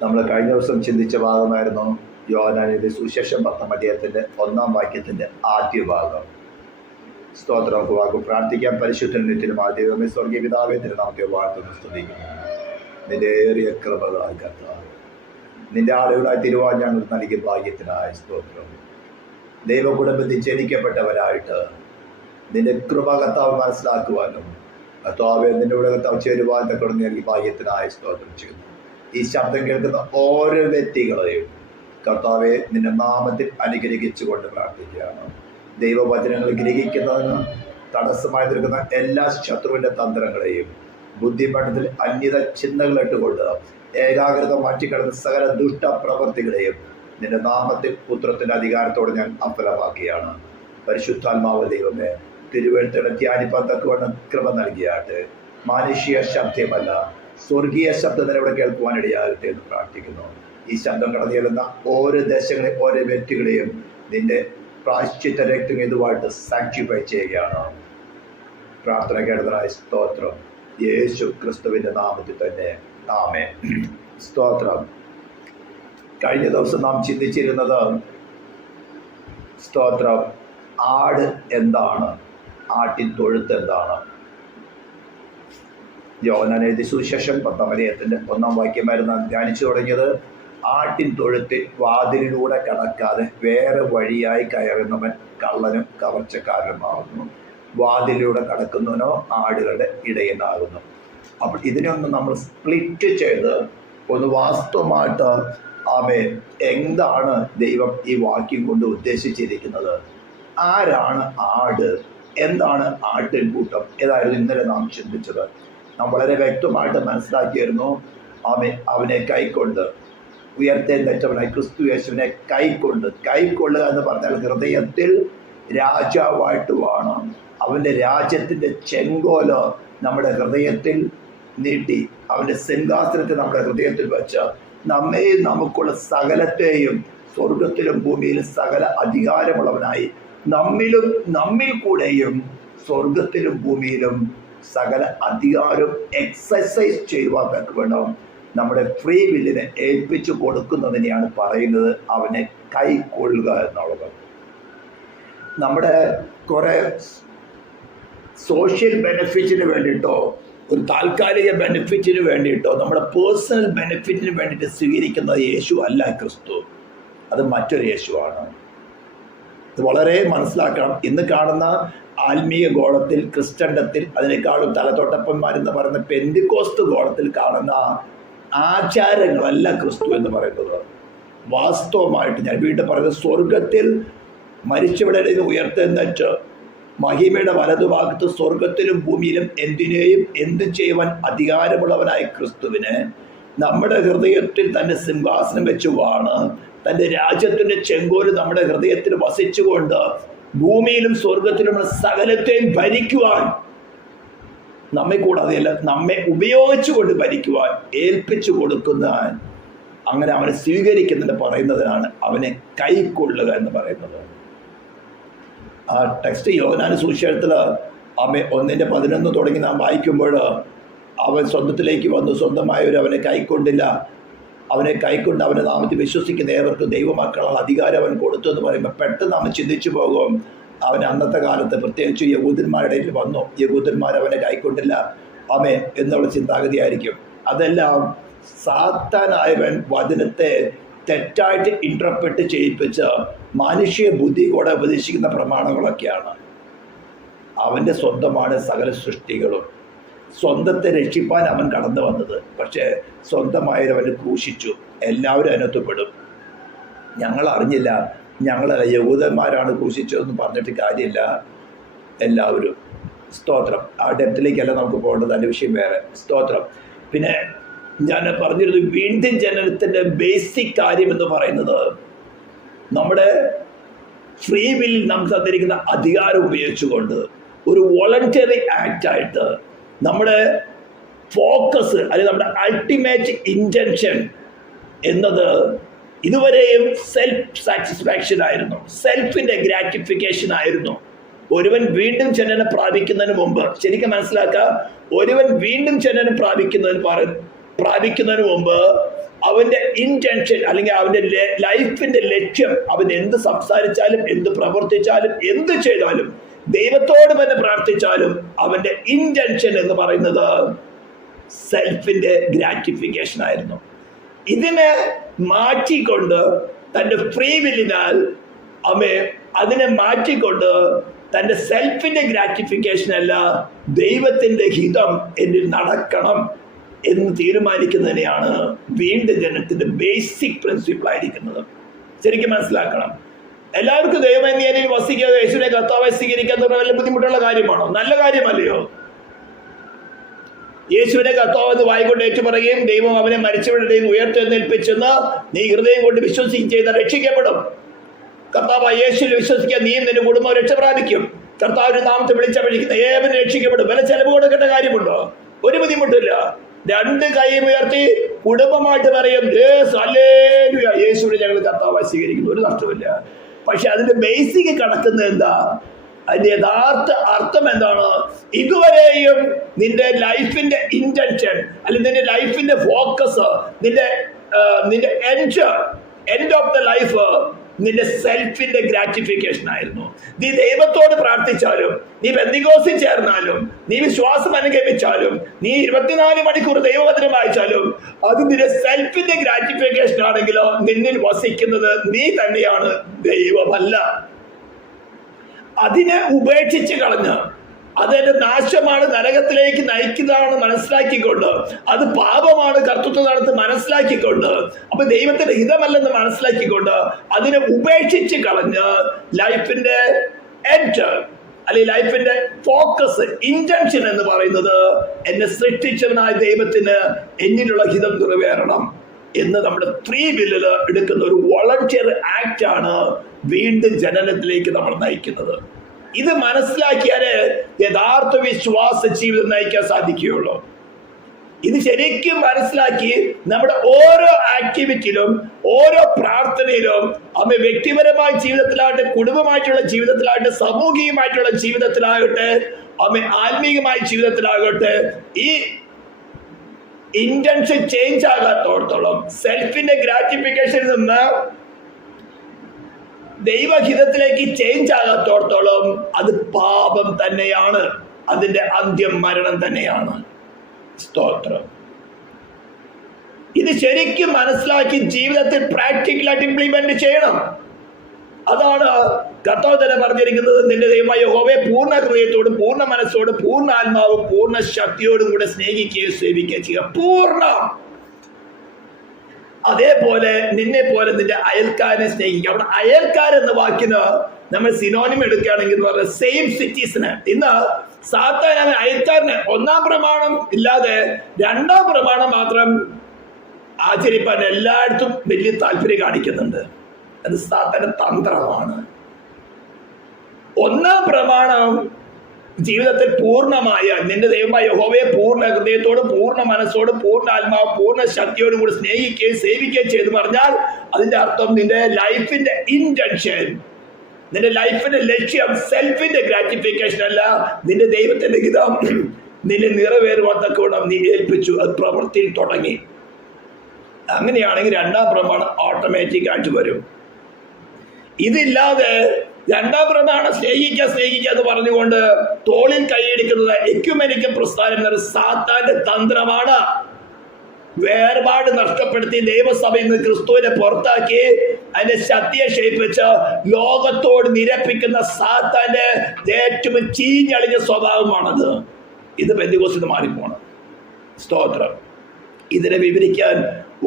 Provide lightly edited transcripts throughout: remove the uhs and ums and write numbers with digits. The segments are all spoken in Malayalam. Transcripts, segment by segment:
നമ്മൾ കഴിഞ്ഞ ദിവസം ചിന്തിച്ച ഭാഗമായിരുന്നു യോഹന്നാന്റെ സുവിശേഷം 10-ാം അധ്യായത്തിൻ്റെ 1-ാം വാക്യത്തിൻ്റെ ആദ്യ ഭാഗം. സ്തോത്രം. വാക്കും പ്രാർത്ഥിക്കാൻ. പരിശുദ്ധ നിത്യനും ആദ്യമേ സ്വർഗീയ പിതാവേ തിരുനാമത്തെ വാഴ്ത്തുന്നു സ്തുതിക്കുന്നു. നിന്റെ ഏറിയ കൃപകളായി കർത്താവ്, നിന്റെ ആളുകളായി തിരുവാൻ ഞങ്ങൾ നൽകിയ ഭാഗ്യത്തിനായ സ്തോത്രം. ദൈവകുടുംബത്തിൽ ജനിക്കപ്പെട്ടവരായിട്ട് നിന്റെ കൃപ കർത്താവ് മനസ്സിലാക്കുവാനും കർത്താവെ നിന്റെ കൂടെ കർത്താവ് ചേരുവാൻ തക്കൊണ്ട് നൽകി ഭാഗ്യത്തിനായ സ്തോത്രം ചെയ്യുന്നു. ഈ ശബ്ദം കേൾക്കുന്ന ഓരോ വ്യക്തികളെയും കർത്താവെ നിന്റെ നാമത്തിൽ അനുഗ്രഹിച്ചുകൊണ്ട് പ്രാർത്ഥിക്കുകയാണ്. ദൈവവചനങ്ങൾ ഗ്രഹിക്കുന്നതിന് തടസ്സമായി നിൽക്കുന്ന എല്ലാ ശത്രുവിൻ്റെ തന്ത്രങ്ങളെയും ബുദ്ധിപഠനത്തിൽ അന്യത ചിന്തകളിട്ടുകൊണ്ട് ഏകാഗ്രത മാറ്റിക്കിടന്ന സകല ദുഷ്ടപ്രവൃത്തികളെയും നിന്റെ നാമത്തിൽ പുത്രത്തിൻ്റെ അധികാരത്തോടെ ഞാൻ അഫലമാക്കിയാണ്. പരിശുദ്ധാത്മാവ് ദൈവമേ, തിരുവെഴുത്തുകളെ ധ്യാനിപ്പാൻ തക്കവണ്ണം കൃപ നൽകിയാട്ട്. മാനുഷിക ശബ്ദമല്ല, സ്വർഗീയ ശബ്ദം ഇവിടെ കേൾക്കുവാനിടയാകട്ടെ എന്ന് പ്രാർത്ഥിക്കുന്നു. ഈ ശബ്ദം കടന്നു ചെല്ലുന്ന ഓരോ ദേശങ്ങളെയും ഓരോ വ്യക്തികളെയും നിന്റെ പ്രായശ്ചിത്ത രക്തം ഇതുമായിട്ട് സാക്ഷിഫൈ ചെയ്യുകയാണ്. പ്രാർത്ഥന കേട്ടതായ സ്തോത്രം യേശു ക്രിസ്തുവിൻ്റെ നാമത്തിൽ തന്നെ ആമേൻ. സ്തോത്രം. കഴിഞ്ഞ ദിവസം നാം ചിന്തിച്ചിരുന്നത് സ്തോത്രം ആട് എന്താണ്, ആട്ടിൻ തൊഴുത്ത് എന്താണ്. യോഹന്നാൻ എഴുതിയ സുവിശേഷം 10-ാം അധ്യായത്തിൻ്റെ 1-ാം വാക്യമായിരുന്നു നാം ധ്യാനിച്ചു തുടങ്ങിയത്. ആട്ടിൻ തൊഴുത്തിൽ വാതിലിലൂടെ കടക്കാതെ വേറെ വഴിയായി കയറുന്നവൻ കള്ളനും കവർച്ചക്കാരനുമാകുന്നു. വാതിലിലൂടെ കടക്കുന്നവനോ ആടുകളുടെ ഇടയനാകുന്നു. അപ്പോൾ ഇതിനൊന്ന് നമ്മൾ സ്പ്ലിറ്റ് ചെയ്ത് ഒന്ന് വാസ്തവമായിട്ട് എന്താണ് ദൈവം ഈ വാക്യം കൊണ്ട് ഉദ്ദേശിച്ചിരിക്കുന്നത്, ആരാണ് ആട്, എന്താണ് ആട്ടിൻകൂട്ടം, ഏതായിരുന്നു ഇന്നലെ നാം ചിന്തിച്ചത്. നാം വളരെ വ്യക്തമായിട്ട് മനസ്സിലാക്കിയിരുന്നു. അവനെ കൈക്കൊണ്ട് ഉയർത്തെഴുന്നേറ്റവനായി ക്രിസ്തു യേശുവിനെ കൈക്കൊള്ളുക എന്ന് പറഞ്ഞാൽ ഹൃദയത്തിൽ രാജാവായിട്ട് വേണം. അവൻ്റെ രാജ്യത്തിൻ്റെ ചെങ്കോല് നമ്മുടെ ഹൃദയത്തിൽ നീട്ടി അവൻ്റെ സിംഹാസനത്തെ നമ്മുടെ ഹൃദയത്തിൽ വെച്ച് നമ്മെയും നമുക്കുള്ള സകലത്തെയും സ്വർഗത്തിലും ഭൂമിയിലും സകല അധികാരമുള്ളവനായി നമ്മിൽ കൂടെയും സ്വർഗത്തിലും ഭൂമിയിലും സകല അധികാരം എക്സസൈസ് ചെയ്യുവാൻ വേണം നമ്മുടെ ഫ്രീ വില്ലിനെ ഏൽപ്പിച്ചു കൊടുക്കുന്നതിനെയാണ് പറയുന്നത് അവനെ കൈക്കൊള്ളുക എന്നുള്ളത്. നമ്മുടെ കുറേ സോഷ്യൽ ബെനിഫിറ്റിന് വേണ്ടിയിട്ടോ ഒരു താൽക്കാലിക ബെനിഫിറ്റിന് വേണ്ടിയിട്ടോ നമ്മുടെ പേഴ്സണൽ ബെനിഫിറ്റിന് വേണ്ടിയിട്ട് സ്വീകരിക്കുന്നത് യേശു അല്ല ക്രിസ്തു. അത് മറ്റൊരു യേശുവാണ്. ഇത് വളരെ മനസ്സിലാക്കണം. ഇന്ന് കാണുന്ന ആത്മീയ ഗോളത്തിൽ, ക്രിസ്ത്യൻഡത്തിൽ, അതിനേക്കാളും തലതൊട്ടപ്പന്മാരെന്ന് പറയുന്ന പെന്തിക്കോസ്ത് ഗോളത്തിൽ കാണുന്ന ആചാരങ്ങളല്ല ക്രിസ്തു എന്ന് പറയുന്നത്. വാസ്തവമായിട്ട് ഞാൻ വീണ്ടും പറയുന്നത്, സ്വർഗത്തിൽ മരിച്ചവിടെ ഉയർത്തെന്നിട്ട് മഹിമയുടെ വലതുഭാഗത്ത് സ്വർഗത്തിലും ഭൂമിയിലും എന്തും ചെയ്യുവാൻ അധികാരമുള്ളവനായ ക്രിസ്തുവിന് നമ്മുടെ ഹൃദയത്തിൽ തൻ്റെ സിംഹാസനം വെച്ചുവാണ് തൻ്റെ രാജ്യത്തിൻ്റെ ചെങ്കോല് നമ്മുടെ ഹൃദയത്തിൽ വസിച്ചുകൊണ്ട് ഭൂമിയിലും സ്വർഗത്തിലുമുള്ള സകലത്തെയും ഭരിക്കുവാൻ, നമ്മെ കൂടാതെയല്ല നമ്മെ ഉപയോഗിച്ചുകൊണ്ട് ഭരിക്കുവാൻ ഏൽപ്പിച്ചു കൊടുക്കുന്ന, അങ്ങനെ അവനെ സ്വീകരിക്കുന്നതിന് പറയുന്നതിനാണ് അവനെ കൈക്കൊള്ളുക എന്ന് പറയുന്നത്. ആ ടെക്സ്റ്റ് യോഹന്നാൻ സുവിശേഷത്തിൽ 1:11 തുടങ്ങി നാം വായിക്കുമ്പോൾ അവൻ സ്വന്തത്തിലേക്ക് വന്നു, സ്വന്തമായവർ അവനെ കൈക്കൊണ്ടില്ല. അവനെ കൈക്കൊണ്ട് അവൻ്റെ നാമത്തിൽ വിശ്വസിക്കുന്ന ഏവർക്കും ദൈവമക്കളുടെ അധികാരം അവൻ കൊടുത്തു എന്ന് പറയുമ്പോൾ പെട്ടെന്ന് നമ്മൾ ചിന്തിച്ചു പോകും, അവൻ അന്നത്തെ കാലത്ത് പ്രത്യേകിച്ച് യഹൂദന്മാരുടെ ഇടയിൽ വന്നു, യഹൂദന്മാർ അവനെ കൈക്കൊണ്ടില്ല എന്നുള്ള ചിന്താഗതിയായിരിക്കും. അതെല്ലാം സാത്താനായവൻ വചനത്തെ തെറ്റായിട്ട് ഇൻറ്റർപ്രറ്റ് ചെയ്യിപ്പിച്ച് മനുഷ്യ ബുദ്ധി കൂടെ ഉപദേശിക്കുന്ന പ്രമാണങ്ങളൊക്കെയാണ്. അവൻ്റെ സ്വന്തമാണ് സകല സൃഷ്ടികളും. സ്വന്തത്തെ രക്ഷിപ്പാൻ അവൻ കടന്നു വന്നത്, പക്ഷേ സ്വന്തമായവന് ക്രൂശിച്ചു. എല്ലാവരും അതിനകത്തുപെടും. ഞങ്ങൾ അറിഞ്ഞില്ല, ഞങ്ങളല്ല യഹൂദന്മാരാണ് ക്രൂശിച്ചതെന്ന് പറഞ്ഞിട്ട് കാര്യമില്ല. എല്ലാവരും. സ്തോത്രം. ആ ഡെപ്തിലേക്കല്ല നമുക്ക് പോകേണ്ടത്, അതിൻ്റെ വിഷയം വേറെ. സ്തോത്രം. പിന്നെ ഞാൻ പറഞ്ഞിരുന്നു, വീണ്ടും ജനനത്തിൻ്റെ ബേസിക് കാര്യം എന്ന് പറയുന്നത് നമ്മുടെ ഫ്രീ വില്ലിൽ നമുക്ക് തന്നിരിക്കുന്ന അധികാരം ഉപയോഗിച്ചുകൊണ്ട് ഒരു വോളണ്ടറി ആക്റ്റായിട്ട് നമ്മുടെ ഫോക്കസ് അല്ലെങ്കിൽ നമ്മുടെ അൾട്ടിമേറ്റ് ഇൻറ്റൻഷൻ എന്നത് ഇതുവരെയും സെൽഫ് സാറ്റിസ്ഫാക്ഷൻ ആയിരുന്നു, സെൽഫിൻ്റെ ഗ്രാറ്റിഫിക്കേഷൻ ആയിരുന്നു. ഒരുവൻ വീണ്ടും ജനനം പ്രാപിക്കുന്നതിന് മുമ്പ്, ശരിക്കും മനസ്സിലാക്കുക, ഒരുവൻ വീണ്ടും ജനനം പ്രാപിക്കുന്നതിന് മുമ്പ് അവന്റെ ഇന്റൻഷൻ അല്ലെങ്കിൽ അവന്റെ ലൈഫിന്റെ ലക്ഷ്യം, അവൻ എന്ത് സംസാരിച്ചാലും എന്ത് പ്രവർത്തിച്ചാലും എന്ത് ചെയ്താലും ദൈവത്തോട് തന്നെ പ്രാർത്ഥിച്ചാലും അവന്റെ ഇന്റൻഷൻ എന്ന് പറയുന്നത് സെൽഫിന്റെ ഗ്രാറ്റിഫിക്കേഷൻ ആയിരുന്നു. ഇതിനെ മാറ്റിക്കൊണ്ട് തന്റെ ഫ്രീ വില്ലിനാൽ അതിനെ മാറ്റിക്കൊണ്ട് തന്റെ സെൽഫിന്റെ ഗ്രാറ്റിഫിക്കേഷൻ അല്ല, ദൈവത്തിന്റെ ഹിതം എന്നിൽ നടക്കണം എന്ന് തീരുമാനിക്കുന്നതിനെയാണ് വീണ്ടും ജനനത്തിന്റെ ബേസിക് പ്രിൻസിപ്പിൾ ആയിരിക്കുന്നത്. ശരിക്കും മനസ്സിലാക്കണം. എല്ലാവർക്കും ദൈവം എന്നിൽ വസിക്കാതെ യേശുവിനെ കർത്താവായി സ്വീകരിക്കാൻ വല്ല ബുദ്ധിമുട്ടുള്ള കാര്യമാണോ? നല്ല കാര്യമല്ലയോ? യേശുവിനെ കർത്താവ് എന്ന് വായിക്കൊണ്ട് ഏറ്റുപറയുകയും ദൈവം അവനെ മരിച്ചവരുടെ ഉയർത്തെഴുന്നേൽപ്പിച്ചെന്ന് നീ ഹൃദയം കൊണ്ട് വിശ്വസിക്കുകയും ചെയ്താൽ രക്ഷിക്കപ്പെടും. കർത്താവ് യേശുവിൽ വിശ്വസിക്കാൻ നീയും നിന്റെ കുടുംബം രക്ഷ പ്രാപിക്കും. കർത്താവിന്റെ നാമത്തെ വിളിച്ചപേക്ഷിക്കുന്ന ഏവനും രക്ഷിക്കപ്പെടും. വില ചെലവ് കൊടുക്കേണ്ട കാര്യമുണ്ടോ? ഒരു ബുദ്ധിമുട്ടില്ല. രണ്ട് കൈയും ഉയർത്തി കുടുംബമായിട്ട് പറയും യേശുവിനെ ഞങ്ങൾ കർത്താവായി സ്വീകരിക്കുന്നു, ഒരു നഷ്ടമില്ല. പക്ഷെ അതിന്റെ ബേസിക് കിടക്കുന്നത് എന്താ? അതിന്റെ യഥാർത്ഥ അർത്ഥം എന്താണ്? ഇതുവരെയും നിന്റെ ലൈഫിന്റെ ഇന്റൻഷൻ അല്ലെങ്കിൽ നിന്റെ ലൈഫിന്റെ ഫോക്കസ്, നിന്റെ എൻഡ് ഓഫ് ദ ലൈഫ് നിന്റെ സെൽഫിന്റെ ഗ്രാറ്റിഫിക്കേഷൻ ആയിരുന്നു. നീ ദൈവത്തോട് പ്രാർത്ഥിച്ചാലും, നീ പെന്തിക്കോസിൽ ചേർന്നാലും, നീ വിശ്വാസം അനുഗമിച്ചാലും, നീ 24 മണിക്കൂർ ദൈവവചനം വായിച്ചാലും അത് നിന്റെ സെൽഫിന്റെ ഗ്രാറ്റിഫിക്കേഷൻ ആണെങ്കിലോ നിന്നിൽ വസിക്കുന്നത് നീ തന്നെയാണ്, ദൈവമല്ല. അതിനെ ഉപേക്ഷിച്ച് കളഞ്ഞ് അതെന്റെ നാശമാണ്, നരകത്തിലേക്ക് നയിക്കുന്നതാണ് മനസ്സിലാക്കിക്കൊണ്ട്, അത് പാപമാണ് കർത്തൃത്വം നടത്തി മനസ്സിലാക്കിക്കൊണ്ട്, അപ്പൊ ദൈവത്തിന്റെ ഹിതമല്ലെന്ന് മനസ്സിലാക്കിക്കൊണ്ട് അതിനെ ഉപേക്ഷിച്ച് കളഞ്ഞ് ലൈഫിന്റെ എൻഡ് അല്ലെങ്കിൽ ലൈഫിന്റെ ഫോക്കസ്, ഇന്റൻഷൻ എന്ന് പറയുന്നത് എന്നെ സൃഷ്ടിച്ചവനായ ദൈവത്തിന് എന്നിലുള്ള ഹിതം നിറവേറണം എന്ന് നമ്മുടെ ഫ്രീ വില്ലിൽ എടുക്കുന്ന ഒരു വോളണ്ടിയർ ആക്ട് ആണ് വീണ്ടും ജനനത്തിലേക്ക് നമ്മൾ നയിക്കുന്നത്. ഇത് മനസ്സിലാക്കിയാലേ യഥാർത്ഥ വിശ്വാസ ജീവിതം നയിക്കാൻ സാധിക്കുകയുള്ളൂ. ഇത് ശരിക്കും മനസ്സിലാക്കി നമ്മുടെ ഓരോ ആക്ടിവിറ്റിയിലും ഓരോ പ്രാർത്ഥനയിലും വ്യക്തിപരമായ ജീവിതത്തിലാകട്ടെ, കുടുംബമായിട്ടുള്ള ജീവിതത്തിലാകട്ടെ, സാമൂഹികമായിട്ടുള്ള ജീവിതത്തിലാകട്ടെ, ആത്മീയമായ ജീവിതത്തിലാകട്ടെ, ഈ ഇന്റൻഷൻ ചേഞ്ച് ആകാത്തോടത്തോളം, സെൽഫിന്റെ ഗ്രാറ്റിഫിക്കേഷനിൽ നിന്ന് ദൈവഹിതത്തിലേക്ക് ചേഞ്ച് ആകാത്തോടത്തോളം അത് പാപം തന്നെയാണ്. അതിന്റെ അന്ത്യം മരണം തന്നെയാണ്. സ്തോത്രം. ഇത് ശരിക്കും മനസ്സിലാക്കി ജീവിതത്തിൽ പ്രാക്ടിക്കലായിട്ട് ഇംപ്ലിമെന്റ് ചെയ്യണം. അതാണ് കർത്താവ് തന്നെ പറഞ്ഞിരിക്കുന്നത്, നിന്റെ ദൈവമായ യഹോവയെ പൂർണ്ണ ഹൃദയത്തോടും പൂർണ്ണ മനസ്സോടും പൂർണ്ണ ആത്മാവും പൂർണ്ണ ശക്തിയോടും കൂടെ സ്നേഹിക്കുകയും സേവിക്കുകയും ചെയ്യുക. പൂർണ്ണം. അതേപോലെ നിന്നെ പോലെ നിന്റെ അയൽക്കാരനെ സ്നേഹിക്കുക. അവിടെ അയൽക്കാരെന്ന വാക്കിന് നമ്മൾ സിനോണിം എടുക്കുകയാണെങ്കിൽ എന്ന് പറഞ്ഞാൽ സെയിം സിറ്റീസിന്. ഇന്ന് സാത്താൻ അയൽക്കാരന് 1-ാം പ്രമാണം ഇല്ലാതെ 2-ാം പ്രമാണം മാത്രം ആചരിപ്പാൻ എല്ലായിടത്തും വലിയ താല്പര്യം കാണിക്കുന്നുണ്ട്. അത് സാത്താന്റെ തന്ത്രമാണ്. 1-ാം പ്രമാണം ജീവിതത്തിൽ പൂർണ്ണമായ നിന്റെ ദൈവമായ യഹോവയെ പൂർണ്ണ ഹൃദയത്തോടും പൂർണ്ണ മനസ്സോടും പൂർണ്ണ ആത്മാവ് പൂർണ്ണ ശക്തിയോടും കൂടി സ്നേഹിക്കുകയും സേവിക്കുകയും ചെയ്തു പറഞ്ഞാൽ അതിന്റെ അർത്ഥം നിന്റെ ലൈഫിന്റെ ഇന്റൻഷൻ, നിന്റെ ലൈഫിന്റെ ലക്ഷ്യം സെൽഫിന്റെ ഗ്രാറ്റിഫിക്കേഷൻ അല്ല, നിന്റെ ദൈവത്തിന്റെ ഹിതം നിന്നെ നിറവേറുവാൻ തക്കവണ്ണം നീ ഏൽപ്പിച്ചു. അത് പ്രവൃത്തിയിൽ തുടങ്ങി. അങ്ങനെയാണെങ്കിൽ 2-ാം പ്രമാണം ഓട്ടോമാറ്റിക് ആയിട്ട് വരും. ഇതില്ലാതെ 2-ാം പ്രമാണം സ്നേഹിക്കുക എന്ന് പറഞ്ഞുകൊണ്ട് തോളിൽ കൈയടിക്കുന്നത് എക്യുമെനിക്കൽ പ്രസ്ഥാനം എന്ന സാത്താന്റെ തന്ത്രമാണ്. വേർപാട് നഷ്ടപ്പെടുത്തി ദൈവസഭയിൽ നിന്ന് ക്രിസ്തുവിനെ പുറത്താക്കി അതിന്റെ ശക്തിയെ ക്ഷയിപ്പിച്ച് ലോകത്തോട് നിരപ്പിക്കുന്ന സാത്താന്റെ ഏറ്റവും ചീഞ്ഞളിഞ്ഞ സ്വഭാവമാണത്. ഇത് പെന്തിക്കോസ്തിന് മാറിപ്പോണം. സ്തോത്രം. ഇതിനെ വിവരിക്കാൻ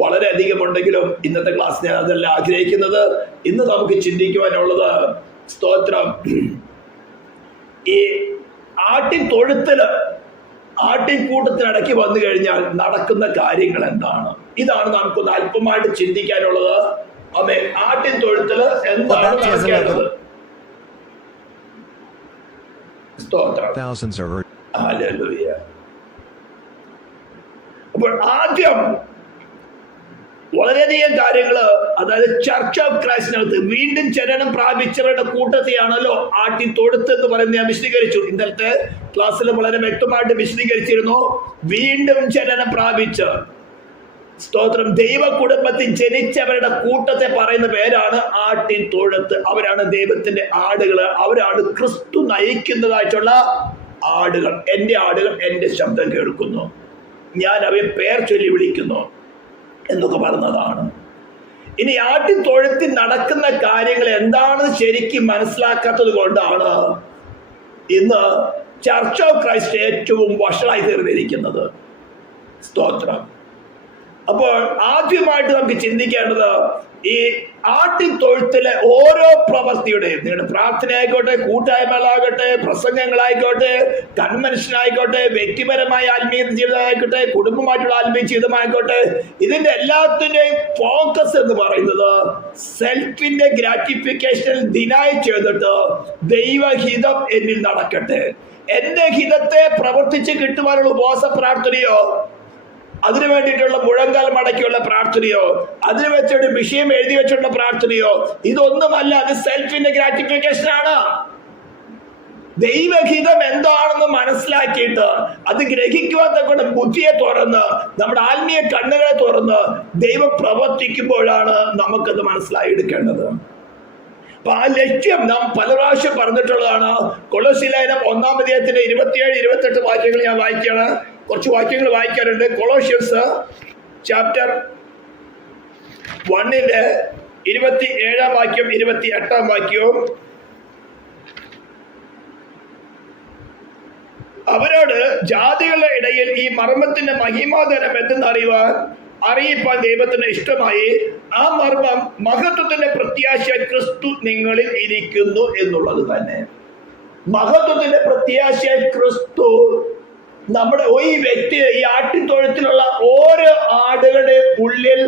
വളരെയധികം ഉണ്ടെങ്കിലും ഇന്നത്തെ ക്ലാസ് ഞാൻ അതല്ല ആഗ്രഹിക്കുന്നത്. ഇന്ന് നമുക്ക് ചിന്തിക്കുവാനുള്ളത്, സ്തോത്രം, ഈ ആട്ടിൻകൂട്ടത്തിനിടയ്ക്ക് വന്നു കഴിഞ്ഞാൽ നടക്കുന്ന കാര്യങ്ങൾ എന്താണ്? ഇതാണ് നമുക്കൊന്ന് അല്പമായിട്ട് ചിന്തിക്കാനുള്ളത്. അമ്മേ, ആട്ടിൻ തൊഴുത്തിൽ എന്താണ് നടക്കേണ്ടത്? സ്തോത്രം. ഹല്ലേലൂയ. അപ്പോൾ ആദ്യം വളരെയധികം കാര്യങ്ങള്, അതായത് ചർച്ച് ഓഫ് ക്രൈസ്റ്റിനകത്ത് വീണ്ടും ജനനം പ്രാപിച്ചവരുടെ കൂട്ടത്തെയാണല്ലോ ആട്ടി തൊഴുത്ത് എന്ന് പറയുന്നത് ഞാൻ വിശദീകരിച്ചു. ഇന്നലത്തെ ക്ലാസ്സിൽ വളരെ വ്യക്തമായിട്ട് വിശദീകരിച്ചിരുന്നു. വീണ്ടും ജനനം പ്രാപിച്ച് സ്തോത്രം. ദൈവ കുടുംബത്തിൽ ജനിച്ചവരുടെ കൂട്ടത്തെ പറയുന്ന പേരാണ് ആട്ടിൻ തൊഴുത്ത്. അവരാണ് ദൈവത്തിന്റെ ആടുകൾ. അവരാണ് ക്രിസ്തു നയിക്കുന്നതായിട്ടുള്ള ആടുകൾ. എൻ്റെ ആടുകൾ എൻ്റെ ശബ്ദം കേൾക്കുന്നു, ഞാൻ അവയെ പേർ ചൊല്ലി വിളിക്കുന്നു എന്നൊക്കെ പറഞ്ഞതാണ്. ഇനി ആട്ടിൻ തൊഴുത്തിൽ നടക്കുന്ന കാര്യങ്ങൾ എന്താണെന്ന് ശരിക്കും മനസ്സിലാക്കാത്തത് കൊണ്ടാണ് ഇന്ന് ചർച്ച് ഓഫ് ക്രൈസ്റ്റ് ഏറ്റവും വഷളായി തീർന്നിരിക്കുന്നത്. സ്തോത്രം. അപ്പോൾ ആദ്യമായിട്ട് നമുക്ക് ചിന്തിക്കേണ്ടത് ഈ ആട്ടിൻ തൊഴുത്തിലെ ഓരോ പ്രവൃത്തിയുടെയും, നിങ്ങളുടെ പ്രാർത്ഥന ആയിക്കോട്ടെ, കൂട്ടായ്മകളാകട്ടെ, പ്രസംഗങ്ങളായിക്കോട്ടെ, കൺവെൻഷൻ ആയിക്കോട്ടെ, വ്യക്തിപരമായ ആത്മീയ ജീവിതമായിക്കോട്ടെ, കുടുംബമായിട്ടുള്ള ആത്മീയ ജീവിതമായിക്കോട്ടെ, ഇതിന്റെ എല്ലാത്തിന്റെയും ഫോക്കസ് എന്ന് പറയുന്നത് സെൽഫിന്റെ ഗ്രാറ്റിഫിക്കേഷൻ ഡിനൈ ചെയ്തിട്ട് ദൈവഹിതം എന്നിൽ നടക്കട്ടെ. എന്റെ ഹിതത്തെ പ്രവർത്തിച്ച് കിട്ടുവാനുള്ള ഉപവാസ പ്രാർത്ഥനയോ, അതിനു വേണ്ടിയിട്ടുള്ള മുഴങ്കാൽ മടക്കിയുള്ള പ്രാർത്ഥനയോ, അതിന് വെച്ചൊരു വിഷയം എഴുതി വെച്ചിട്ടുള്ള പ്രാർത്ഥനയോ, ഇതൊന്നുമല്ല. അത് സെൽഫിന്റെ ഗ്രാറ്റിഫിക്കേഷൻ ആണ്. ദൈവഹിതം എന്താണെന്ന് മനസ്സിലാക്കിയിട്ട് അത് ഗ്രഹിക്കുവാൻ തക്കൊണ്ട് ബുദ്ധിയെ തുറന്ന്, നമ്മുടെ ആത്മീയ കണ്ണുകളെ തുറന്ന് ദൈവം പ്രവർത്തിക്കുമ്പോഴാണ് നമുക്കത് മനസ്സിലായി എടുക്കേണ്ടത്. അപ്പൊ ആ ലക്ഷ്യം നാം പല പ്രാവശ്യം പറഞ്ഞിട്ടുള്ളതാണ്. കൊളോസ്യ ലേഖനം 1-ാം അധ്യായത്തിന്റെ 27-28 വാക്യങ്ങൾ ഞാൻ വായിക്കുകയാണ്. കുറച്ച് വാക്യങ്ങൾ വായിക്കാറുണ്ട്. കൊളോഷ്യൻസ് ചാപ്റ്റർ 1-ന്റെ 27-ാം വാക്യം 28-ാം വാക്യവും, അവരോട് ജാതികളുടെ ഇടയിൽ ഈ മർമ്മത്തിന്റെ മഹിമാധനം അറിയിപ്പാൻ ദൈവത്തിന് ഇഷ്ടമായി. ആ മർമ്മം മഹത്വത്തിന്റെ പ്രത്യാശ ക്രിസ്തു നിങ്ങളിൽ ഇരിക്കുന്നു എന്നുള്ളത് തന്നെ. മഹത്വത്തിന്റെ പ്രത്യാശ ക്രിസ്തു നമ്മുടെ ഈ വ്യക്തി, ഈ ആട്ടിൻതൊഴുത്തിലുള്ള ഓരോ ആടുകളുടെ ഉള്ളിൽ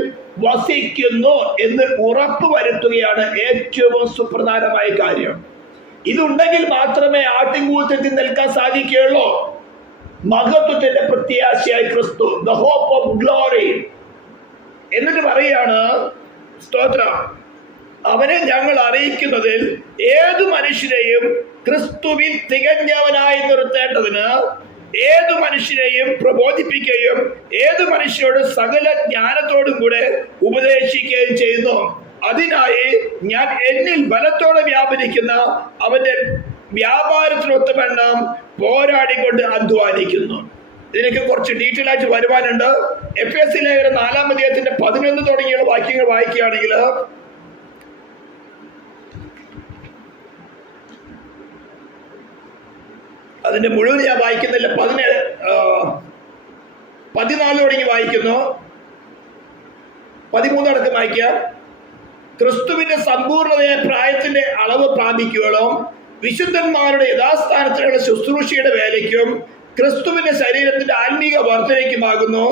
വസിക്കുന്നു എന്ന് ഉറപ്പ് വരുത്തുകയാണ് ഏറ്റവും സുപ്രധാനമായ കാര്യം. ഇതുണ്ടെങ്കിൽ മാത്രമേ ആട്ടിൻകൂട്ടത്തിൽ നിൽക്കാൻ സാധിക്കുകയുള്ളൂ. മഹത്വത്തിന്റെ പ്രത്യാശയായി ക്രിസ്തു, ദ ഹോപ്പ് ഓഫ് ഗ്ലോറി. എന്നിട്ട് പറയാണ്, സ്തോത്രം, അവനെ ഞങ്ങൾ അറിയിക്കുന്നതിൽ ഏതു മനുഷ്യരെയും ക്രിസ്തുവിൽ തികഞ്ഞവനായി നിർത്തേണ്ടതിന് ഏതു മനുഷ്യരെയും പ്രബോധിപ്പിക്കുകയും ഏതു മനുഷ്യരോട് സകല ജ്ഞാനത്തോടും കൂടെ ഉപദേശിക്കുകയും ചെയ്യുന്നു. അതിനായി ഞാൻ എന്നിൽ ബലത്തോടെ വ്യാപരിക്കുന്ന അവന്റെ വ്യാപാരത്തിനൊത്തവണ്ണം പോരാടിക്കൊണ്ട് അധ്വാനിക്കുന്നു. ഇതിനൊക്കെ കുറച്ച് ഡീറ്റെയിൽ ആയിട്ട് വരുവാനുണ്ട്. എഫേസ്യ ലേഖനം 4-ാം അധ്യായത്തിന്റെ 11 തുടങ്ങിയുള്ള വാക്യങ്ങൾ വായിക്കുകയാണെങ്കിൽ, അതിന്റെ മുഴുവൻ ഞാൻ വായിക്കുന്നില്ല. 14 തുടങ്ങി വായിക്കുന്നു, 13 അടക്കം വായിക്കാം. ക്രിസ്തുവിന്റെ സമ്പൂർണതയായ പ്രായത്തിന്റെ അളവ് പ്രാപിക്കുകയും വിശുദ്ധന്മാരുടെ യഥാസ്ഥാനത്തിലുള്ള ശുശ്രൂഷയുടെ വേലയ്ക്കും ക്രിസ്തുവിന്റെ ശരീരത്തിന്റെ ആത്മീക വർധനയ്ക്കുമാകുന്നു.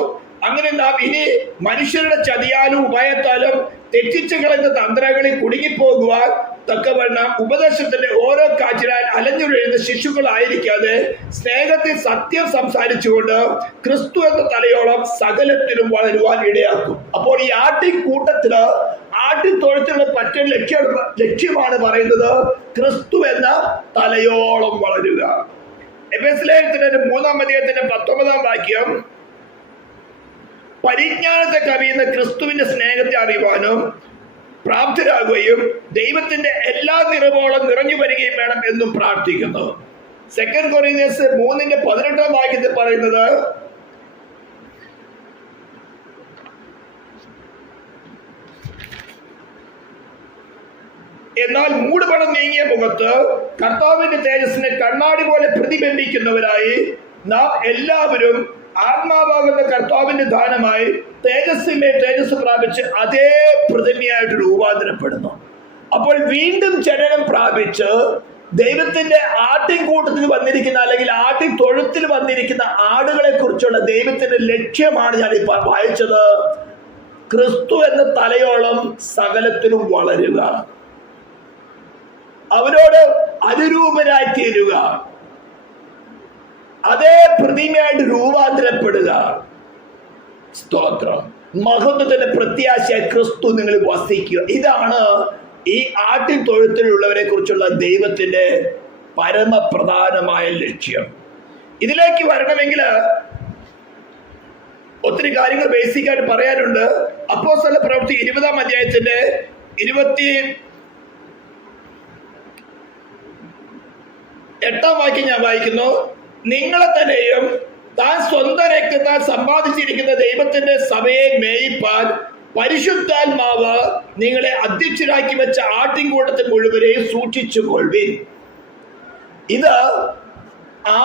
അങ്ങനെ നാം ഇനി മനുഷ്യരുടെ ചതിയാലും ഉപായത്താലും തെറ്റിച്ചു കളയുന്ന തന്ത്രങ്ങളിൽ കുടുങ്ങിപ്പോകുവാൻ തക്കവണ്ണം ഉപദേശത്തിന്റെ ഓരോ കാച്ചിലാൽ അലഞ്ഞുഴയുന്ന ശിശുക്കളായിരിക്കാതെ സ്നേഹത്തിൽ സത്യം സംസാരിച്ചുകൊണ്ട് ക്രിസ്തു എന്ന തലയോളം സകലത്തിലും വളരുവാൻ ഇടയാക്കും. അപ്പോൾ ഈ ആട്ടിൻകൂട്ടത്തില് ആട്ടിൻതൊഴുത്തിലുള്ള മറ്റൊരു ലക്ഷ്യമാണ് പറയുന്നത്, ക്രിസ്തു എന്ന തലയോളം വളരുക. എഫേസ്യ ലേഖനത്തിന്റെ 3-ാം അധ്യായത്തിന്റെ 19-ാം വാക്യം, പരിജ്ഞാനത്തെ കവിയുന്ന ക്രിസ്തുവിന്റെ സ്നേഹത്തെ അറിയുവാനും പ്രാപ്തരാകുകയും ദൈവത്തിന്റെ എല്ലാ നിറവോളം നിറഞ്ഞു വരികയും വേണം എന്നും പ്രാർത്ഥിക്കുന്നു. 2 കൊരിന്ത്യൻസ് 3-ന്റെ 18-ാം വാക്യത്തിൽ പറയുന്നത്, എന്നാൽ മൂടുപടം നീങ്ങിയ മുഖത്ത് കർത്താവിന്റെ തേജസ്സിനെ കണ്ണാടി പോലെ പ്രതിബിംബിക്കുന്നവരായി നാം എല്ലാവരും ആത്മാവാകുന്ന കർത്താവിന്റെ ദാനമായി തേജസ്സിന്റെ തേജസ് പ്രാപിച്ച് അതേ പ്രതിമയായിട്ട് രൂപാന്തരപ്പെടുന്നു. അപ്പോൾ വീണ്ടും ജനനം പ്രാപിച്ച് ദൈവത്തിന്റെ ആട്ടിൻകൂട്ടത്തിൽ വന്നിരിക്കുന്ന, അല്ലെങ്കിൽ ആട്ടിൻതൊഴുത്തിൽ വന്നിരിക്കുന്ന ആടുകളെ കുറിച്ചുള്ള ദൈവത്തിന്റെ ലക്ഷ്യമാണ് ഞാൻ ഇപ്പൊ വായിച്ചത്. ക്രിസ്തു എന്ന തലയോളം സകലത്തിലും വളരുക, അവരോട് അനുരൂപരായി തീരുക, അതേ പ്രതിമയായിട്ട് രൂപാന്തരപ്പെടുക. സ്തോത്രം. മഹത്വത്തിന്റെ പ്രത്യാശയായി ക്രിസ്തു നിങ്ങൾ വസിക്കുക. ഇതാണ് ഈ ആട്ടിൻതൊഴുത്തിലുള്ളവരെ കുറിച്ചുള്ള ദൈവത്തിന്റെ പരമപ്രധാനമായ ലക്ഷ്യം. ഇതിലേക്ക് വരണമെങ്കിൽ ഒത്തിരി കാര്യങ്ങൾ ബേസിക് ആയിട്ട് പറയാനുണ്ട്. അപ്പോസ്തല പ്രവൃത്തി 20-ാം അധ്യായത്തിന്റെ 28-ാം വാക്യം ഞാൻ വായിക്കുന്നു. നിങ്ങളെ തന്നെയും താൻ സ്വന്തം രക്തത്താൽ സമ്പാദിച്ചിരിക്കുന്ന ദൈവത്തിന്റെ സഭയെ മേയിപ്പാൻ പരിശുദ്ധാത്മാവ് നിങ്ങളെ അധ്യക്ഷരാക്കി വെച്ച ആട്ടിൻകൂട്ടത്തിൽ മുഴുവനെയും സൂക്ഷിച്ചുകൊള്ളുവിൻ. ഇത്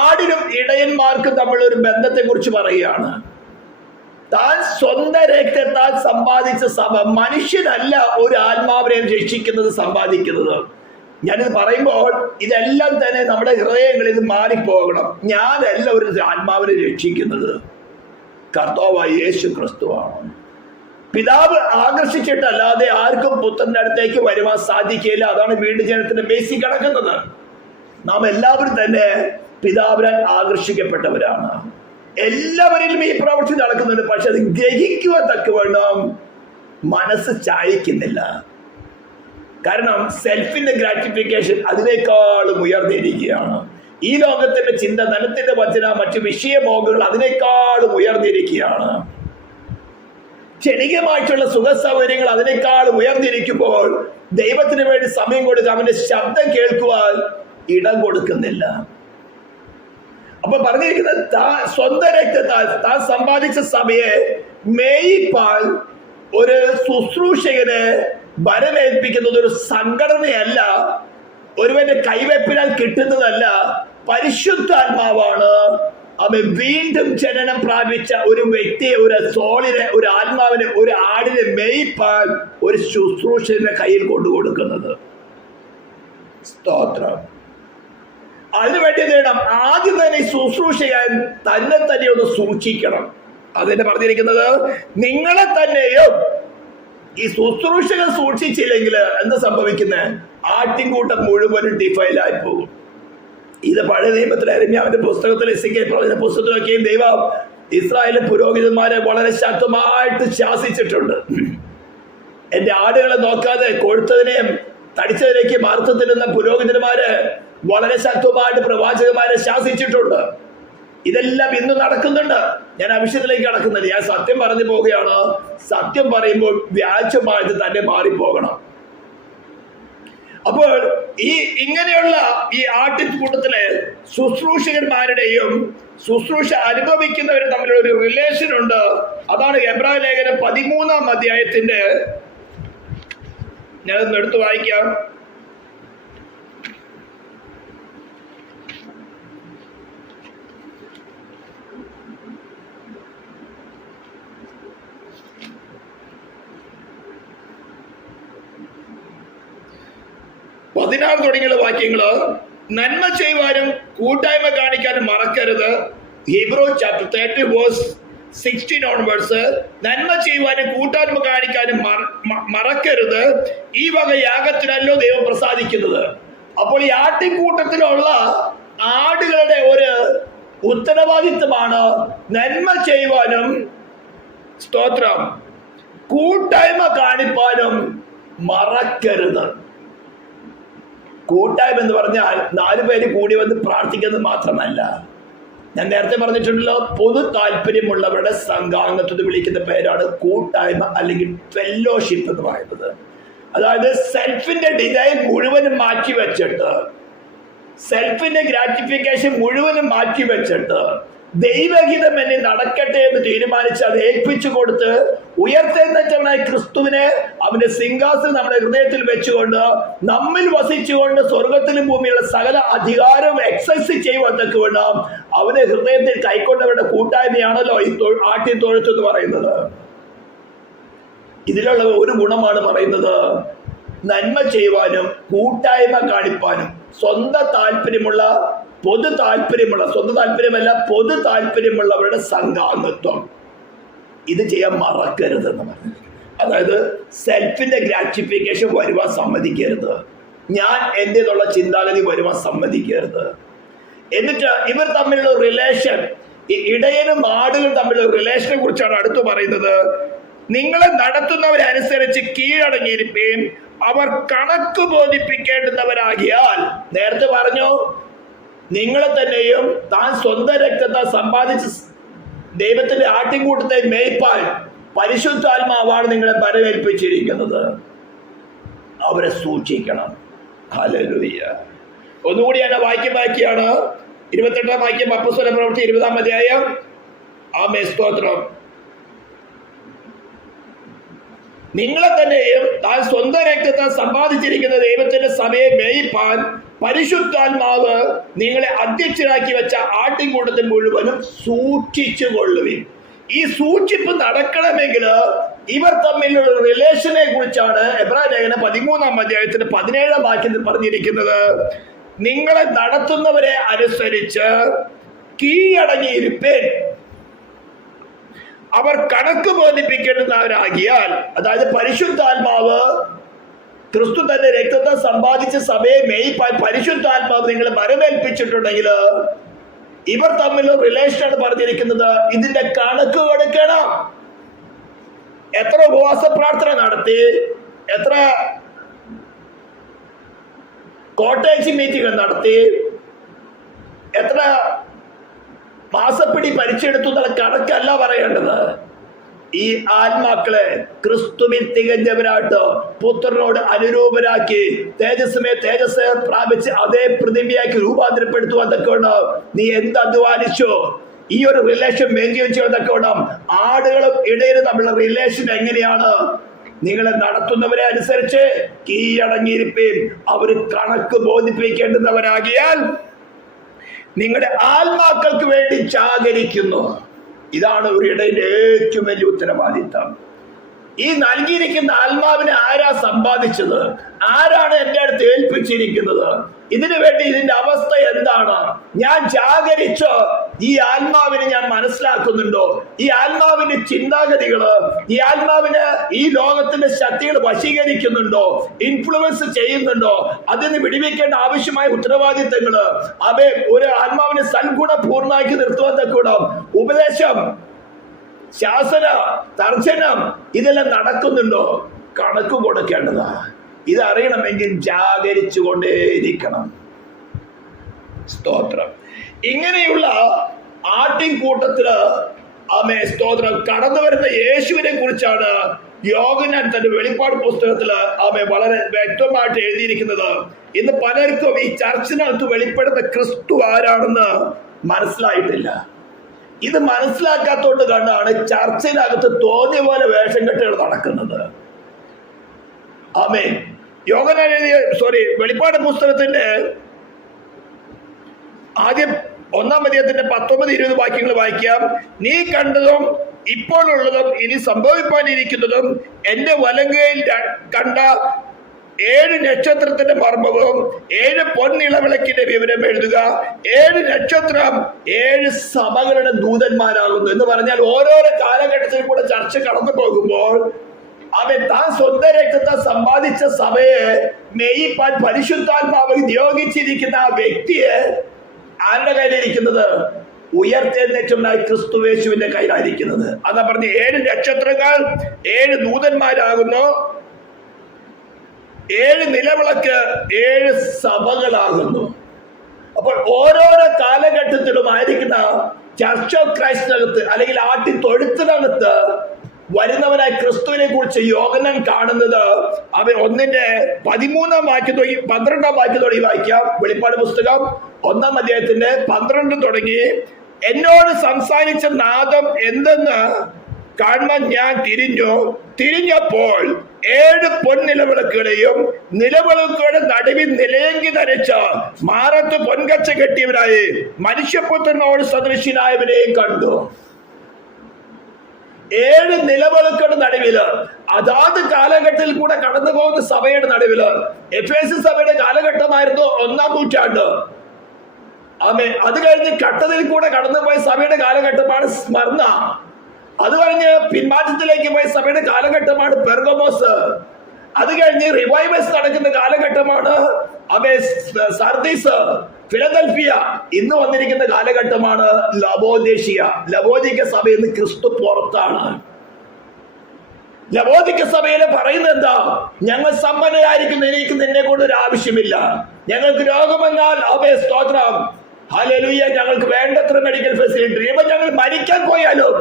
ആടിനും ഇടയന്മാർക്കും തമ്മിലൊരു ബന്ധത്തെ കുറിച്ച് പറയുകയാണ്. താൻ സ്വന്തം രക്തത്താൽ സമ്പാദിച്ച സഭ, മനുഷ്യനല്ല ഒരു ആത്മാവിനെ രക്ഷിക്കുന്നത്, സമ്പാദിക്കുന്നത്. ഞാനിത് പറയുമ്പോൾ ഇതെല്ലാം തന്നെ നമ്മുടെ ഹൃദയങ്ങളിൽ ഇത് മാറിപ്പോകണം. ഞാനല്ല ഒരു ആത്മാവിനെ രക്ഷിക്കുന്നത്, കർത്താവായ യേശു ക്രിസ്തുവാണ്. പിതാവ് ആകർഷിച്ചിട്ടല്ലാതെ ആർക്കും പുത്രന്റെ അടുത്തേക്ക് വരുവാൻ സാധിക്കില്ല. അതാണ് വീണ്ടും ജനത്തിന്റെ ബേസിക് കിടക്കുന്നത്. നാം എല്ലാവരും തന്നെ പിതാവിനാൽ ആകർഷിക്കപ്പെട്ടവരാണ്. എല്ലാവരിലും ഈ പ്രവൃത്തി നടക്കുന്നുണ്ട്. പക്ഷെ അത് ഗ്രഹിക്കുവാൻ തക്കവണ്ണം മനസ്സ് ചായക്കുന്നില്ല. കാരണം സെൽഫിന്റെ ഗ്രാറ്റിഫിക്കേഷൻ അതിനേക്കാളും ഉയർന്നിരിക്കുകയാണ്. ഈ ലോകത്തിന്റെ ചിന്ത, ധനത്തിന്റെ വചന, മറ്റു വിഷയമോഹങ്ങൾ അതിനേക്കാളും ഉയർന്നിരിക്കുകയാണ്. ക്ഷണികമായിട്ടുള്ള സുഖ സൗകര്യങ്ങൾ അതിനേക്കാളും ഉയർന്നിരിക്കുമ്പോൾ ദൈവത്തിന് വേണ്ടി സമയം കൊടുക്കുക, അവന്റെ ശബ്ദം കേൾക്കുവാൻ ഇടം കൊടുക്കുന്നില്ല. അപ്പൊ പറഞ്ഞിരിക്കുന്നത് സ്വന്തം രക്തത്താൽ താൻ സമ്പാദിച്ച സഭയെ മേയിപ്പാൻ ഒരു ശുശ്രൂഷകന് വരവേൽപ്പിക്കുന്നത് ഒരു സംഘടനയല്ല, ഒരുവന്റെ കൈവെപ്പിനാൽ കിട്ടുന്നതല്ല, പരിശുദ്ധാത്മാവാണ്. അവൻ വീണ്ടും ജനനം പ്രാപിച്ച ഒരു വ്യക്തിയെ, ഒരു സോളിനെ, ഒരു ആത്മാവിനെ, ഒരു ആടിനെ മേയിപ്പാൻ ഒരു ശുശ്രൂഷന്റെ കയ്യിൽ കൊണ്ടുകൊടുക്കുന്നത്. സ്തോത്രം. അതിനുവേണ്ടി നേടാം ആദ്യം തന്നെ ശുശ്രൂഷകൻ തന്നെ തന്നെ ഒന്ന് സൂക്ഷിക്കണം. അതിന്റെ പറഞ്ഞിരിക്കുന്നത് നിങ്ങളെ തന്നെയും. ഈ ശുശ്രൂഷകൻ സൂക്ഷിച്ചില്ലെങ്കിൽ എന്താ സംഭവിക്കുന്നത്? ആട്ടിൻകൂട്ടം മുഴുവനും ഡിഫൈലായി പോകും. ഇത് പഴയ നിയമത്തിലെ യിരെമ്യാവിന്റെ പുസ്തകത്തിൽ, എസെക്കിയേൽ പ്രവചന പുസ്തകത്തിലൊക്കെയും ദൈവം ഇസ്രായേലിലെ പുരോഹിതന്മാരെ വളരെ ശക്തമായിട്ട് ശാസിച്ചിട്ടുണ്ട്. എന്റെ ആടുകളെ നോക്കാതെ കൊഴുത്തതിനെയും തടിച്ചതിലേക്ക് മാർത്ത് തിന്നുന്ന പുരോഹിതന്മാരെ വളരെ ശക്തമായിട്ട് പ്രവാചകന്മാരെ ശാസിച്ചിട്ടുണ്ട്. ഇതെല്ലാം ഇന്ന് നടക്കുന്നുണ്ട്. ഞാൻ ആ വിഷയത്തിലേക്ക് കടക്കുന്നില്ല. ഞാൻ സത്യം പറഞ്ഞു പോവുകയാണ്. സത്യം പറയുമ്പോൾ വ്യാജമായിട്ട് തന്നെ മാറിപ്പോകണം. അപ്പോൾ ഇങ്ങനെയുള്ള ഈ ആട്ടിൻകൂട്ടത്തിലെ ശുശ്രൂഷകന്മാരുടെയും ശുശ്രൂഷ അനുഭവിക്കുന്നവരും തമ്മിലുള്ള ഒരു റിലേഷൻ ഉണ്ട്. അതാണ് എബ്രായ ലേഖനം 13-ാം അധ്യായത്തിന്റെ, ഞാനൊന്ന് എടുത്തു വായിക്കാം. തുടങ്ങിയുള്ള വാക്യങ്ങള്, നന്മ ചെയ്യുവാനും കൂട്ടായ്മ കാണിക്കാനും മറക്കരുത്. ഹീബ്രൂ ചാപ്റ്റർ 30 വേഴ്സ് 16 ഓൺവേഴ്സ്. നന്മ ചെയ്യുവാനും കൂട്ടായ്മ കാണിക്കാനും മറക്കരുത്. ഈ വക യാഗത്തിനല്ലോ ദൈവം പ്രസാദിക്കുന്നത്. അപ്പോൾ ഈ ആട്ടിൻകൂട്ടത്തിലുള്ള ആടുകളുടെ ഒരു ഉത്തരവാദിത്വമാണ് നന്മ ചെയ്യുവാനും, സ്തോത്രം, കൂട്ടായ്മ കാണിപ്പാനും മറക്കരുത്. കൂട്ടായ്മ എന്ന് പറഞ്ഞാൽ 4 പേര് കൂടി വന്ന് പ്രാർത്ഥിക്കുന്നത് മാത്രമല്ല. ഞാൻ നേരത്തെ പറഞ്ഞിട്ടുണ്ടല്ലോ, പൊതു താല്പര്യമുള്ളവരുടെ സംഘാംഗത്വത്തെ വിളിക്കുന്ന പേരാണ് കൂട്ടായ്മ അല്ലെങ്കിൽ ഫെല്ലോഷിപ്പ് എന്ന് പറയുന്നത്. അതായത് സെൽഫിന്റെ ഡിസൈൻ മുഴുവനും മാറ്റി വെച്ചിട്ട്, സെൽഫിന്റെ ഗ്രാറ്റിഫിക്കേഷൻ മുഴുവനും മാറ്റി വെച്ചിട്ട് ദൈവഹിതം എന്നെ നടക്കട്ടെ എന്ന് തീരുമാനിച്ച് അത് ഏൽപ്പിച്ചു കൊടുത്ത് ഉയർത്തെഴുന്നേറ്റവനായ ക്രിസ്തുവിനെ അവന്റെ സിംഹാസനം നമ്മുടെ ഹൃദയത്തിൽ വെച്ചുകൊണ്ട് നമ്മിൽ വസിച്ചുകൊണ്ട് സ്വർഗത്തിലും ഭൂമിയുള്ള സകല അധികാരവും എക്സസൈസ് ചെയ്യുവാനൊക്കെ വേണം അവനെ ഹൃദയത്തിൽ കൈക്കൊണ്ടവരുടെ കൂട്ടായ്മയാണല്ലോ ഈ ആട്ടിൻ തൊഴുത്ത് എന്ന് പറയുന്നത്. ഇതിലുള്ള ഒരു ഗുണമാണ് പറയുന്നത്, നന്മ ചെയ്യുവാനും കൂട്ടായ്മ കാണിപ്പാനും സ്വന്തം താല്പര്യമുള്ള, പൊതു താല്പര്യമുള്ള, സ്വന്തം താല്പര്യമല്ല പൊതു താല്പര്യമുള്ളവരുടെ സംഘാംഗത്വം ഇത് ചെയ്യാൻ മറക്കരുതെന്ന് പറഞ്ഞു. അതായത് സെൽഫിന്റെ ഗ്രാറ്റിഫിക്കേഷൻ വരുവാൻ സമ്മതിക്കരുത്, ഞാൻ എന്റേതുള്ള ചിന്താഗതി വരുവാൻ സമ്മതിക്കരുത്. എന്നിട്ട് ഇവർ തമ്മിലുള്ള റിലേഷൻ, ഈ ഇടയനും ആടുകളും തമ്മിലുള്ള റിലേഷനെ കുറിച്ചാണ് അടുത്ത് പറയുന്നത്. നിങ്ങളെ നടത്തുന്നവരനുസരിച്ച് കീഴടങ്ങിയിരിക്കുകയും അവർ കണക്ക് ബോധിപ്പിക്കേണ്ടുന്നവരാകിയാൽ. നേരത്തെ പറഞ്ഞു, നിങ്ങളെ തന്നെയും താൻ സ്വന്തം രക്തത്താൽ സമ്പാദിച്ച് ദൈവത്തിന്റെ ആട്ടിൻകൂട്ടത്തെ മേയ്പാൻ പരിശുദ്ധാത്മാവാണ് നിങ്ങളെ വരവേൽപ്പിച്ചിരിക്കുന്നത്. അവരെ സൂക്ഷിക്കണം. ഹല്ലേലൂയ. ഒന്നുകൂടി ഞാൻ വാക്യമാണ് 28 വാക്യം, അപ്പോസ്തല പ്രവൃത്തി 20-ാം അധ്യായം. ആമേൻ, സ്തോത്രം. നിങ്ങളെ തന്നെയും താൻ സ്വന്തം രക്തത്താൽ സമ്പാദിച്ചിരിക്കുന്ന ദൈവത്തിന്റെ സഭയെ മേയിപ്പാൻ പരിശുദ്ധാത്മാവ് നിങ്ങളെ അധ്യക്ഷരാക്കി വെച്ച ആട്ടിൻകൂട്ടത്തിൽ മുഴുവനും സൂക്ഷിച്ചു കൊള്ളുവിൻ. ഈ സൂക്ഷിപ്പ് നടക്കണമെങ്കിൽ ഇവർ തമ്മിലുള്ള റിലേഷനെ കുറിച്ചാണ് എബ്രായ ലേഖനം 13-ാം അധ്യായത്തിന്റെ 17-ാം വാക്യത്തിൽ പറഞ്ഞിരിക്കുന്നത്. നിങ്ങളെ നടത്തുന്നവരെ അനുസരിച്ച് കീഴടങ്ങിയിരിപ്പേൻ, അവർ കണക്ക് ബോധിപ്പിക്കേണ്ടുന്നവരാകിയാൽ. അതായത് പരിശുദ്ധാത്മാവ്, ക്രിസ്തു തന്റെ രക്തത്തെ സമ്പാദിച്ച സഭയെ മേയ്പാൻ പരിശുദ്ധാത്മാവ് നിങ്ങളെ വരവേൽപ്പിച്ചിട്ടുണ്ടെങ്കിൽ ഇവർ തമ്മിലുള്ള റിലേഷനാണ് പറഞ്ഞിരിക്കുന്നത്. ഇതിന്റെ കണക്ക് കൊടുക്കണം. എത്ര ഉപവാസ പ്രാർത്ഥന നടത്തി, എത്ര കോട്ടേജ് മീറ്റിംഗ് നടത്തി, എത്ര മാസപ്പിടി പരിചയെടുത്തു എന്നുള്ള കണക്കല്ല പറയേണ്ടത്. ഈ ആത്മാക്കളെ ക്രിസ്തുവിൽ തികഞ്ഞവരായിട്ട് പുത്രനോട് അനുരൂപരാക്കി തേജസ്സമേ തേജസ് പ്രാപിച്ച് അതേ പ്രതിമയാക്കി രൂപാന്തരപ്പെടുത്തുവാൻ തക്കവണ്ണം നീ എന്ത് അധ്വാനിച്ചോ ഈ ഒരു റിലേഷൻ മെയിൻറ്റെയിൻ ചെയ്യാൻ തക്കവണ്ണം ആടുകളും ഇടയിലും തമ്മിലുള്ള റിലേഷൻ എങ്ങനെയാണ്? നിങ്ങളെ നടത്തുന്നവരെ അനുസരിച്ച് കീഴടങ്ങിയിരിപ്പേൻ, അവർ കണക്ക് ബോധിപ്പിക്കേണ്ടുന്നവരാകിയാൽ നിങ്ങളുടെ ആത്മാക്കൾക്ക് വേണ്ടി ജാഗരിക്കുന്നു. ഇതാണ് ഒരു ഇടയിലെ ഏറ്റവും വലിയ ഉത്തരവാദിത്തം. ഈ നൽകിയിരിക്കുന്ന ആത്മാവിനെ ആരാ സമ്പാദിച്ചത്? ആരാണ് എൻ്റെ അടുത്ത് ഏൽപ്പിച്ചിരിക്കുന്നത്? ഇതിനു വേണ്ടി ഇതിന്റെ അവസ്ഥ എന്താണ്? ഞാൻ ജാഗരിച്ച് ഈ ആത്മാവിനെ ഞാൻ മനസ്സിലാക്കുന്നുണ്ടോ? ഈ ആത്മാവിന്റെ ചിന്താഗതികള്, ഈ ആത്മാവിന് ഈ ലോകത്തിന്റെ ശക്തികൾ വശീകരിക്കുന്നുണ്ടോ? ഇൻഫ്ലുവൻസ് ചെയ്യുന്നുണ്ടോ? അതിന് വിടിവെക്കേണ്ട ആവശ്യമായ ഉത്തരവാദിത്തങ്ങള് അവയെ ഒരു ആത്മാവിനെ സൽഗുണപൂർണ്ണമാക്കി നിർത്തുവാൻ തക്കോണം ഉപദേശം, ശാസന, തർജനം ഇതെല്ലാം നടക്കുന്നുണ്ടോ? കണക്ക് കൊടുക്കേണ്ടതാ. ഇതറിയണമെങ്കിൽ ജാഗരിച്ചു കൊണ്ടേയിരിക്കണം. സ്തോത്രം. ഇങ്ങനെയുള്ള ആട്ടിൻകൂട്ടത്തില് ആമേ സ്തോത്രം കടന്നു വരുന്ന യേശുവിനെ കുറിച്ചാണ് യോഹന്നാൻ തന്റെ വെളിപ്പാട് പുസ്തകത്തില് ആമേ വളരെ വ്യക്തമായിട്ട് എഴുതിയിരിക്കുന്നത്. ഇന്ന് പലർക്കും ഈ ചർച്ചിനകത്ത് വെളിപ്പെടുന്ന ക്രിസ്തു ആരാണെന്ന് മനസ്സിലായിട്ടില്ല. ഇത് മനസ്സിലാക്കാത്തോണ്ട് കണ്ടാണ് ചർച്ചിനകത്ത് തോന്നിയ പോലെ വേഷം കെട്ടുകൾ നടക്കുന്നത്. ആമേൻ. യോഹന്നാൻ എഴുതിയ വെളിപ്പാട് പുസ്തകത്തിന്റെ ആദ്യം 1-ാം അധ്യായത്തിന്റെ 19-20 വാക്യങ്ങൾ വായിക്കാം. നീ കണ്ടതും ഇപ്പോഴുള്ളതും ഇനി സംഭവിക്കാനിരിക്കുന്നതും എന്റെ വലങ്കയിൽ കണ്ട 7 നക്ഷത്രത്തിന്റെ മർമ്മവും 7 പൊന്നിളവിളക്കിന്റെ വിവരം എഴുതുക. 7 നക്ഷത്രം 7 സഭകളുടെ ദൂതന്മാരാകുന്നു എന്ന് പറഞ്ഞാൽ ഓരോരോ കാലഘട്ടത്തിൽ കൂടെ ചർച്ച കടന്നു പോകുമ്പോൾ അവൻ താൻ സ്വന്തം രക്തത്തെ സമ്പാദിച്ച സഭയെ മേയിപ്പാൻ പരിശുദ്ധാത്മാവ് നിയോഗിച്ചിരിക്കുന്ന ആ വ്യക്തിയെ ആരുടെ കയ്യിലിരിക്കുന്നത്? ഉയർത്തെഴുന്നേറ്റവനായ ക്രിസ്തുവേശുവിന്റെ കയ്യിലായിരിക്കുന്നത്. അതാ പറഞ്ഞ 7 നക്ഷത്രങ്ങൾ 7 ദൂതന്മാരാകുന്നു, 7 നിലവിളക്ക് 7 സഭകളാകുന്നു. അപ്പോൾ ഓരോരോ കാലഘട്ടത്തിലും ആയിരിക്കുന്ന ചർച്ച് ഓഫ് ക്രൈസ്റ്റിനകത്ത് അല്ലെങ്കിൽ ആട്ടി തൊഴുത്തിനകത്ത് വരുന്നവനായ ക്രിസ്തുവിനെ കുറിച്ച് യോഹന്നാൻ കാണുന്നത് അവൻ 1-ന്റെ 13-ാം വാക്യം തുടങ്ങി 12-ാം വാക്യത്തോടെ വായിക്കാം. വെളിപ്പാട് പുസ്തകം 1-ാം അധ്യായത്തിന്റെ 12 തുടങ്ങി. എന്നോട് സംസാരിച്ച നാദം എന്തെന്ന് കാണുവാൻ ഞാൻ തിരിഞ്ഞപ്പോൾ 7 പൊൻനിലവിളക്കുകളെയും നിലവിളക്കുകളുടെ നടുവിൽ നിലയങ്കി ധരിച്ച മാറത്ത് പൊൻകച്ച കെട്ടിയവനായി മനുഷ്യപുത്രനോട് സദൃശ്യനായവനെയും കണ്ടു. 7 നിലവിളക്കുകളുടെ നടുവില് അതാത് കാലഘട്ടത്തിൽ കൂടെ കടന്നു പോകുന്ന സഭയുടെ നടുവില് എഫേസ്യ സഭയുടെ കാലഘട്ടമായിരുന്നു 1-ാം നൂറ്റാണ്ട്. ആമേൻ. അത് കഴിഞ്ഞ് കട്ടതിൽ കൂടെ കടന്നുപോയ സഭയുടെ കാലഘട്ടമാണ് സ്മർണ. അത് കഴിഞ്ഞ് പിന്മാറ്റത്തിലേക്ക് പോയ സഭയുടെ കാലഘട്ടമാണ് പെർഗമോസ്. അത് കഴിഞ്ഞ് റിവൈവൽസ് നടക്കുന്ന കാലഘട്ടമാണ് സർദീസ്, ഫിലദൽഫിയ. ഇന്ന് വന്നിരിക്കുന്ന കാലഘട്ടമാണ് ലവോദിക്ക. ലവോദിക്ക സഭയിൽ നിന്ന് ക്രിസ്തു പുറത്താണ്. ലവോദിക്ക സഭയില് പറയുന്നത് എന്താ? ഞങ്ങൾ സമ്പന്നരായിരിക്കും, എനിക്ക് നിന്നെ കൊണ്ട് ഒരു ആവശ്യമില്ല. ഞങ്ങൾക്ക് രോഗമെന്നാൽ സ്തോത്രം ഹല്ലേലൂയ. ഞങ്ങൾക്ക് വേണ്ടത്ര മെഡിക്കൽ ഫെസിലിറ്റി. ഇപ്പൊ ഞങ്ങൾ മരിക്കാൻ പോയാലും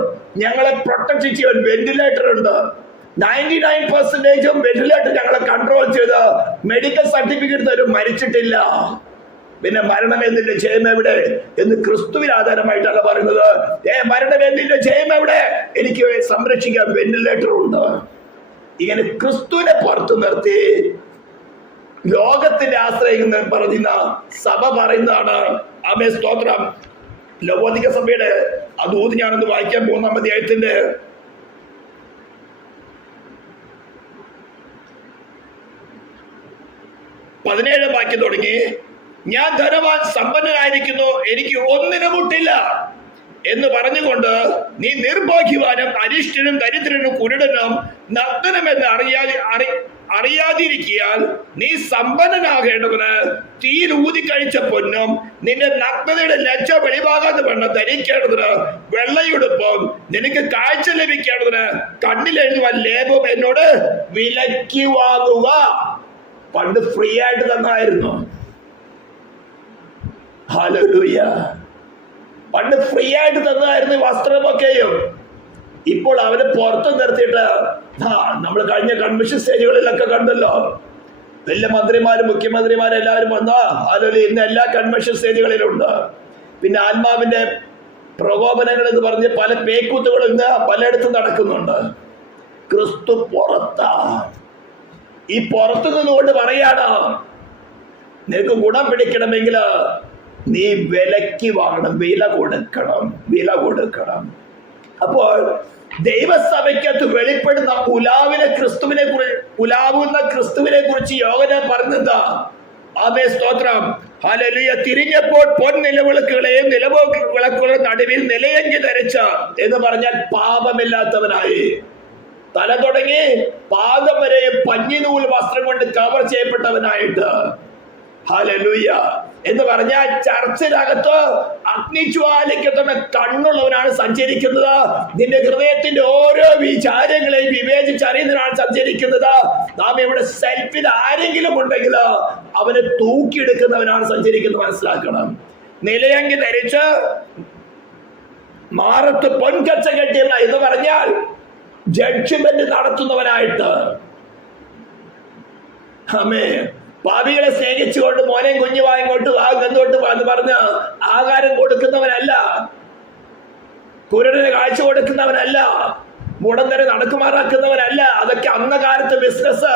ഞങ്ങളെ പ്രൊട്ടക്ട് ചെയ്യാൻ വെന്റിലേറ്റർ ഉണ്ട്. 99% വെന്റിലേറ്റർ ഞങ്ങളെ കൺട്രോൾ ചെയ്ത് മെഡിക്കൽ സർട്ടിഫിക്കറ്റ് തരും. മരിച്ചിട്ടില്ല. പിന്നെ മരണം എന്തിന്റെ ജയം എവിടെ എന്ന് ക്രിസ്തുവിൽ ആധാരമായിട്ടല്ല പറയുന്നത്. മരണം എന്തിന്റെ ജയം എവിടെ? എനിക്ക് സംരക്ഷിക്കാൻ വെന്റിലേറ്റർ ഉണ്ട്. ഇങ്ങനെ ക്രിസ്തുവിനെ പുറത്തു നിർത്തി ലോകത്തിന്റെ ആശ്രയിക്കുന്ന പറയുന്ന സഭ പറയുന്നതാണ്. ആമേൻ, സ്തോത്രം. ലവോദിക സഭയുടെ ആ ദൂത് ഞാനൊന്ന് വായിക്കാൻ പോകുന്ന അധ്യായത്തിന്റെ 17 വാക്യം തുടങ്ങി. ഞാൻ ധനവാൻ സമ്പന്നനായിരിക്കുന്നു, എനിക്ക് ഒന്നിനും മുട്ടില്ല എന്ന് പറഞ്ഞുകൊണ്ട് നീ നിർഭാഗ്യവാനും അരിഷ്ടനും ദരിദ്രനും കുരുടനും നഗ്നനുമെന്ന് അറിയാതിരിക്കാൻ നീ സമ്പന്നനാകേണ്ടതിന് തീയിൽ ഊതിക്കഴിച്ച പൊന്നും നിന്റെ നഗ്നതയുടെ ലജ്ജ വെളിവാകാതെ വേണം ധരിക്കേണ്ടതിന് വെള്ളയുടുപ്പും നിനക്ക് കാഴ്ച ലഭിക്കേണ്ടതിന് കണ്ണിലെഴുതുവാൻ ലേപം എന്നോട് വിലക്കി വാങ്ങുക. പണ്ട് ഫ്രീ ആയിട്ട് തന്നായിരുന്നു. ഹല്ലേലൂയ. പണ്ട് ഫ്രീ ആയിട്ട് തന്നായിരുന്നു വസ്ത്രമൊക്കെയും. ഇപ്പോൾ അവരെ പുറത്ത് നിർത്തിയിട്ട് നമ്മൾ കഴിഞ്ഞ കൺവെൻഷൻ സ്റ്റേജുകളിലൊക്കെ കണ്ടല്ലോ, വലിയ മന്ത്രിമാരും മുഖ്യമന്ത്രിമാരും എല്ലാവരും വന്നാ അതുപോലെ ഇന്ന് എല്ലാ കൺവെൻഷൻ സ്റ്റേജുകളിലുണ്ട്. പിന്നെ ആത്മാവിന്റെ പ്രകോപനങ്ങൾ എന്ന് പറഞ്ഞ് പല പേക്കൂത്തുകൾ ഇന്ന് പലയിടത്തും നടക്കുന്നുണ്ട്. ക്രിസ്തു പുറത്താ. ഈ പുറത്തു നിന്നുകൊണ്ട് പറയാണ്, നിനക്ക് ഗുണം പിടിക്കണമെങ്കിൽ നീ വിലക്ക് വാങ്ങണം, വില കൊടുക്കണം. അപ്പോൾ ദൈവസഭയ്ക്കകത്ത് വെളിപ്പെടുന്ന ഉലാവുന്ന ക്രിസ്തുവിനെ കുറിച്ച് യോഹന്നാൻ പറഞ്ഞെന്താ? ആമേൻ, സ്തോത്രം. ഹല്ലേലൂയ. തിരിഞ്ഞപ്പോൾ പൊൻ നിലവിളക്കുകളെയും നിലവിളക്കുകളുടെ നടുവിൽ നിലയങ്കി ധരിച്ച എന്ന് പറഞ്ഞാൽ പാപമില്ലാത്തവനായി, തല തുടങ്ങി പാദം വരെ പഞ്ഞിനൂൽ വസ്ത്രം കൊണ്ട് കവർ ചെയ്യപ്പെട്ടവനായിട്ട്. ഹല്ലേലൂയ. എന്ന് പറഞ്ഞാൽ ചർച്ചിനകത്ത് അഗ്നിജ്വാലയ്ക്കത്തുന്ന കണ്ണുള്ളവനാണ് സഞ്ചരിക്കുന്നത്. നിന്റെ ഹൃദയത്തിന്റെ ഓരോ വിചാരങ്ങളെയും വിവേചിച്ചറിയുന്നവനാണ് സഞ്ചരിക്കുന്നത്. നാം ഇവിടെ സെൽഫിൽ ആരെങ്കിലും ഉണ്ടെങ്കിൽ അവനെ തൂക്കിയെടുക്കുന്നവനാണ് സഞ്ചരിക്കുന്നത്, മനസ്സിലാക്കണം. നിലയങ്കി ധരിച്ച് മാറത്ത് പൊൻകച്ച കെട്ടിയവന എന്ന് പറഞ്ഞാൽ ജഡ്ജ്മെന്റ് നടത്തുന്നവനായിട്ട്. ആമേൻ. പാപികളെ സ്നേഹിച്ചുകൊണ്ട് മോനെയും കുഞ്ഞുവാ ഇങ്ങോട്ട് വാ, ഇങ്ങോട്ട് വാ എന്ന് പറഞ്ഞ് ആഹാരം കൊടുക്കുന്നവനല്ല, കുരുടന് കാഴ്ച കൊടുക്കുന്നവനല്ല, മുടന്തരെ നടക്കുമാറാക്കുന്നവനല്ല. അതൊക്കെ അന്നകാലത്ത് ബിസിനസ്.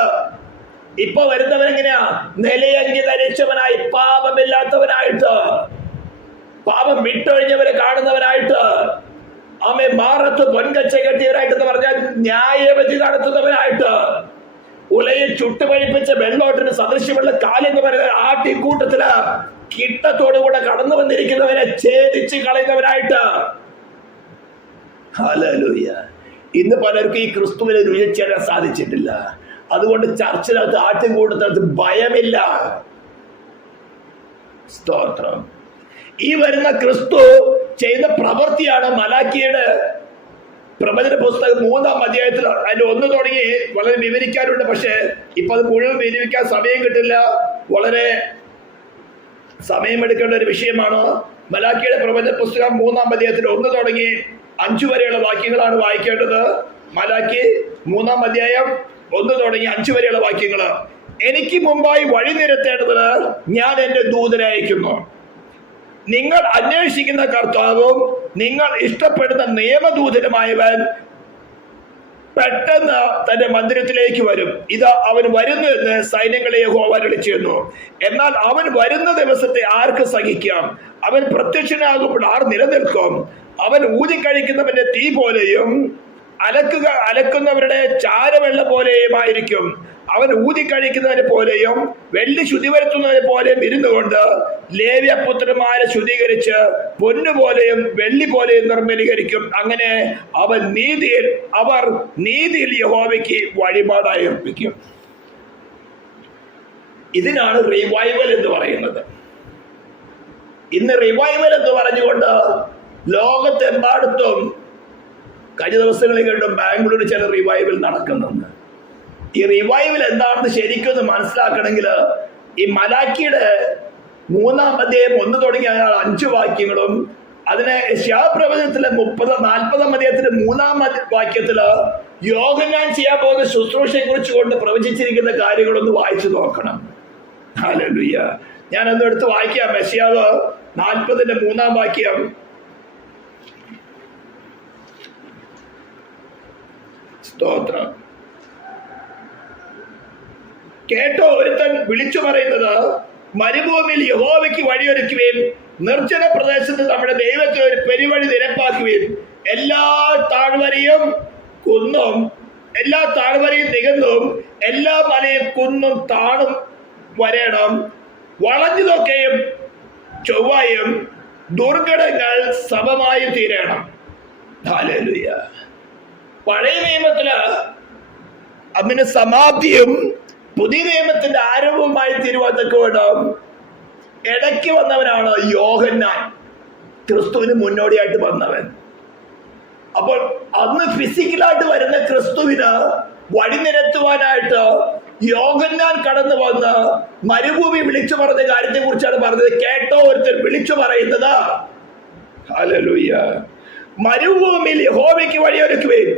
ഇപ്പൊ വരുന്നവനെങ്ങനെയാ? നിലയങ്കി ധരിച്ചവനായി, പാപമില്ലാത്തവനായിട്ട്, പാപം വിട്ടൊഴിഞ്ഞവരെ കാണുന്നവനായിട്ട്. ആമേ. മാറത്ത് പൊൻകച്ച കെട്ടിയവരായിട്ടെന്ന് പറഞ്ഞാൽ ന്യായവിധി നടത്തുന്നവനായിട്ട്. ഉലയിൽ ചുട്ടുപഴിപ്പിച്ച വെള്ളോട്ടിന് സദൃശ്യമുള്ള കാലെന്ന് പറയുന്ന ആട്ടിക്കൂട്ടത്തില് കിട്ടത്തോടുകൂടെ കടന്നു വന്നിരിക്കുന്നവനെ ഛേദിച്ച് കളയുന്നവനായിട്ട്. ഹല്ലേലൂയ. ഇന്ന് പലർക്കും ഈ ക്രിസ്തുവിനെ രുചിച്ചറിയാൻ സാധിച്ചിട്ടില്ല. അതുകൊണ്ട് ചർച്ചിനകത്ത് ആട്ടിൻകൂട്ടത്തിനകത്ത് ഭയമില്ല. സ്തോത്രം. ഈ വരുന്ന ക്രിസ്തു ചെയ്ത പ്രവൃത്തിയാണ് മലാക്കിയുടെ പ്രവചന പുസ്തകം 3-ാം അധ്യായത്തിൽ അതിന്റെ 1 തുടങ്ങി വളരെ വിവരിക്കാറുണ്ട്. പക്ഷെ ഇപ്പൊ അത് മുഴുവൻ വിവരിക്കാൻ സമയം കിട്ടില്ല. വളരെ സമയമെടുക്കേണ്ട ഒരു വിഷയമാണ്. മലാക്കിയുടെ പ്രവചന പുസ്തകം 3-ാം അധ്യായത്തിൽ 1 തുടങ്ങി 5 വരെയുള്ള വാക്യങ്ങളാണ് വായിക്കേണ്ടത്. മലാക്കി 3-ാം അധ്യായം 1 തുടങ്ങി 5 വരെയുള്ള വാക്യങ്ങൾ. എനിക്ക് മുമ്പായി വഴി നിരത്തേണ്ടതിന് ഞാൻ എന്റെ ദൂതനെ അയക്കുന്നു. നിങ്ങൾ അന്വേഷിക്കുന്ന കർത്താവും നിങ്ങൾ ഇഷ്ടപ്പെടുന്ന നിയമദൂതനുമായവൻ പെട്ടെന്ന് തന്റെ മന്ദിരത്തിലേക്ക് വരും. ഇതാ അവൻ വരുന്നു എന്ന് സൈന്യങ്ങളെ യഹോവ അരുളിച്ചെയ്യുന്നു. എന്നാൽ അവൻ വരുന്ന ദിവസത്തെ ആർക്ക് സഹിക്കാം? അവൻ പ്രത്യക്ഷനാകുമ്പോൾ ആർ നിലനിൽക്കും? അവൻ ഊതിക്കഴിക്കുന്നവന്റെ തീ പോലെയും അലക്കുന്നവരുടെ ചാരവെള്ള പോലെയുമായിരിക്കും. അവൻ ഊതിക്കഴിക്കുന്നതിനെ പോലെയും വെള്ളി ശുദ്ധി വരുത്തുന്നതിനെ പോലെയും ഇരുന്നുകൊണ്ട് ലേവ്യപുത്രന്മാരെ ശുദ്ധീകരിച്ച് പൊന്നുപോലെയും വെള്ളി പോലെയും നിർമ്മലീകരിക്കും. അങ്ങനെ അവർ നീതിയിൽ യഹോവയ്ക്ക് വഴിപാടായി അർപ്പിക്കും. ഇതിനാണ് റിവൈവൽ എന്ന് പറയുന്നത്. ഇന്ന് റിവൈവൽ എന്ന് പറഞ്ഞുകൊണ്ട് ലോകത്തെമ്പാടത്തും കഴിഞ്ഞ ദിവസങ്ങളിൽ കണ്ടും ബാംഗ്ലൂരിൽ ചില റിവൈവൽ നടക്കുന്നുണ്ട്. ഈ റിവൈവൽ എന്താണെന്ന് ശരിക്കും മനസ്സിലാക്കണമെങ്കിൽ ഈ മലാക്കിയുടെ 3-ാം അധ്യായം 1 തുടങ്ങിയ 5 വാക്യങ്ങളും, അതിനെ യശയ്യാപ്രവചനത്തിലെ 40-ാം അധ്യായത്തിലെ 3-ാം വാക്യത്തില് യോഹന്നാൻ ചെയ്യാൻ പോകുന്ന ശുശ്രൂഷയെ കുറിച്ച് കൊണ്ട് പ്രവചിച്ചിരിക്കുന്ന കാര്യങ്ങളൊന്ന് വായിച്ചു നോക്കണം. ഹല്ലേലൂയ. ഞാനൊന്ന് എടുത്ത് വായിക്കാം. യെശയ്യാവ് 40-ന്റെ 3-ാം വാക്യം. സ്തോത്രം. കേട്ടോ, ഒരുത്തൻ വിളിച്ചു പറയുന്നത്, മരുഭൂമിയിൽ യഹോവയ്ക്ക് വഴിയൊരുക്കുകയും നിർജ്ജന പ്രദേശത്ത് നമ്മുടെ ദൈവത്തിന് ഒരു പെരുവഴി നിരപ്പാക്കുകയും എല്ലാ താഴ്വരയും നികന്നും എല്ലാ മലയും കുന്നും താണും വരേണം, വളഞ്ഞതൊക്കെയും ചൊവ്വായും ദുർഘടങ്ങൾ സമമായും തീരണം. ഹല്ലേലൂയ. പഴയ നിയമത്തില് അതിന് സമാപ്തിയും പുതിയ നിയമത്തിന്റെ ആരംഭവുമായി തീരുവാനൊക്കെ വേണം ഇടയ്ക്ക് വന്നവനാണ് യോഹന്നാൻ, ക്രിസ്തുവിന് മുന്നോടിയായിട്ട് വന്നവൻ. അപ്പോൾ അന്ന് ഫിസിക്കലായിട്ട് വരുന്ന ക്രിസ്തുവിന് വഴി നിരത്തുവാനായിട്ട് യോഹന്നാൻ കടന്നു വന്ന് മരുഭൂമി വിളിച്ചു പറഞ്ഞ കാര്യത്തെ കുറിച്ചാണ് പറഞ്ഞത്. കേട്ടോ, ഒരുത്തർ വിളിച്ചു പറയുന്നത്, ഹല്ലേലൂയ, മരുഭൂമിയിൽ യഹോവയ്ക്ക് വഴിയൊരുക്കുകയും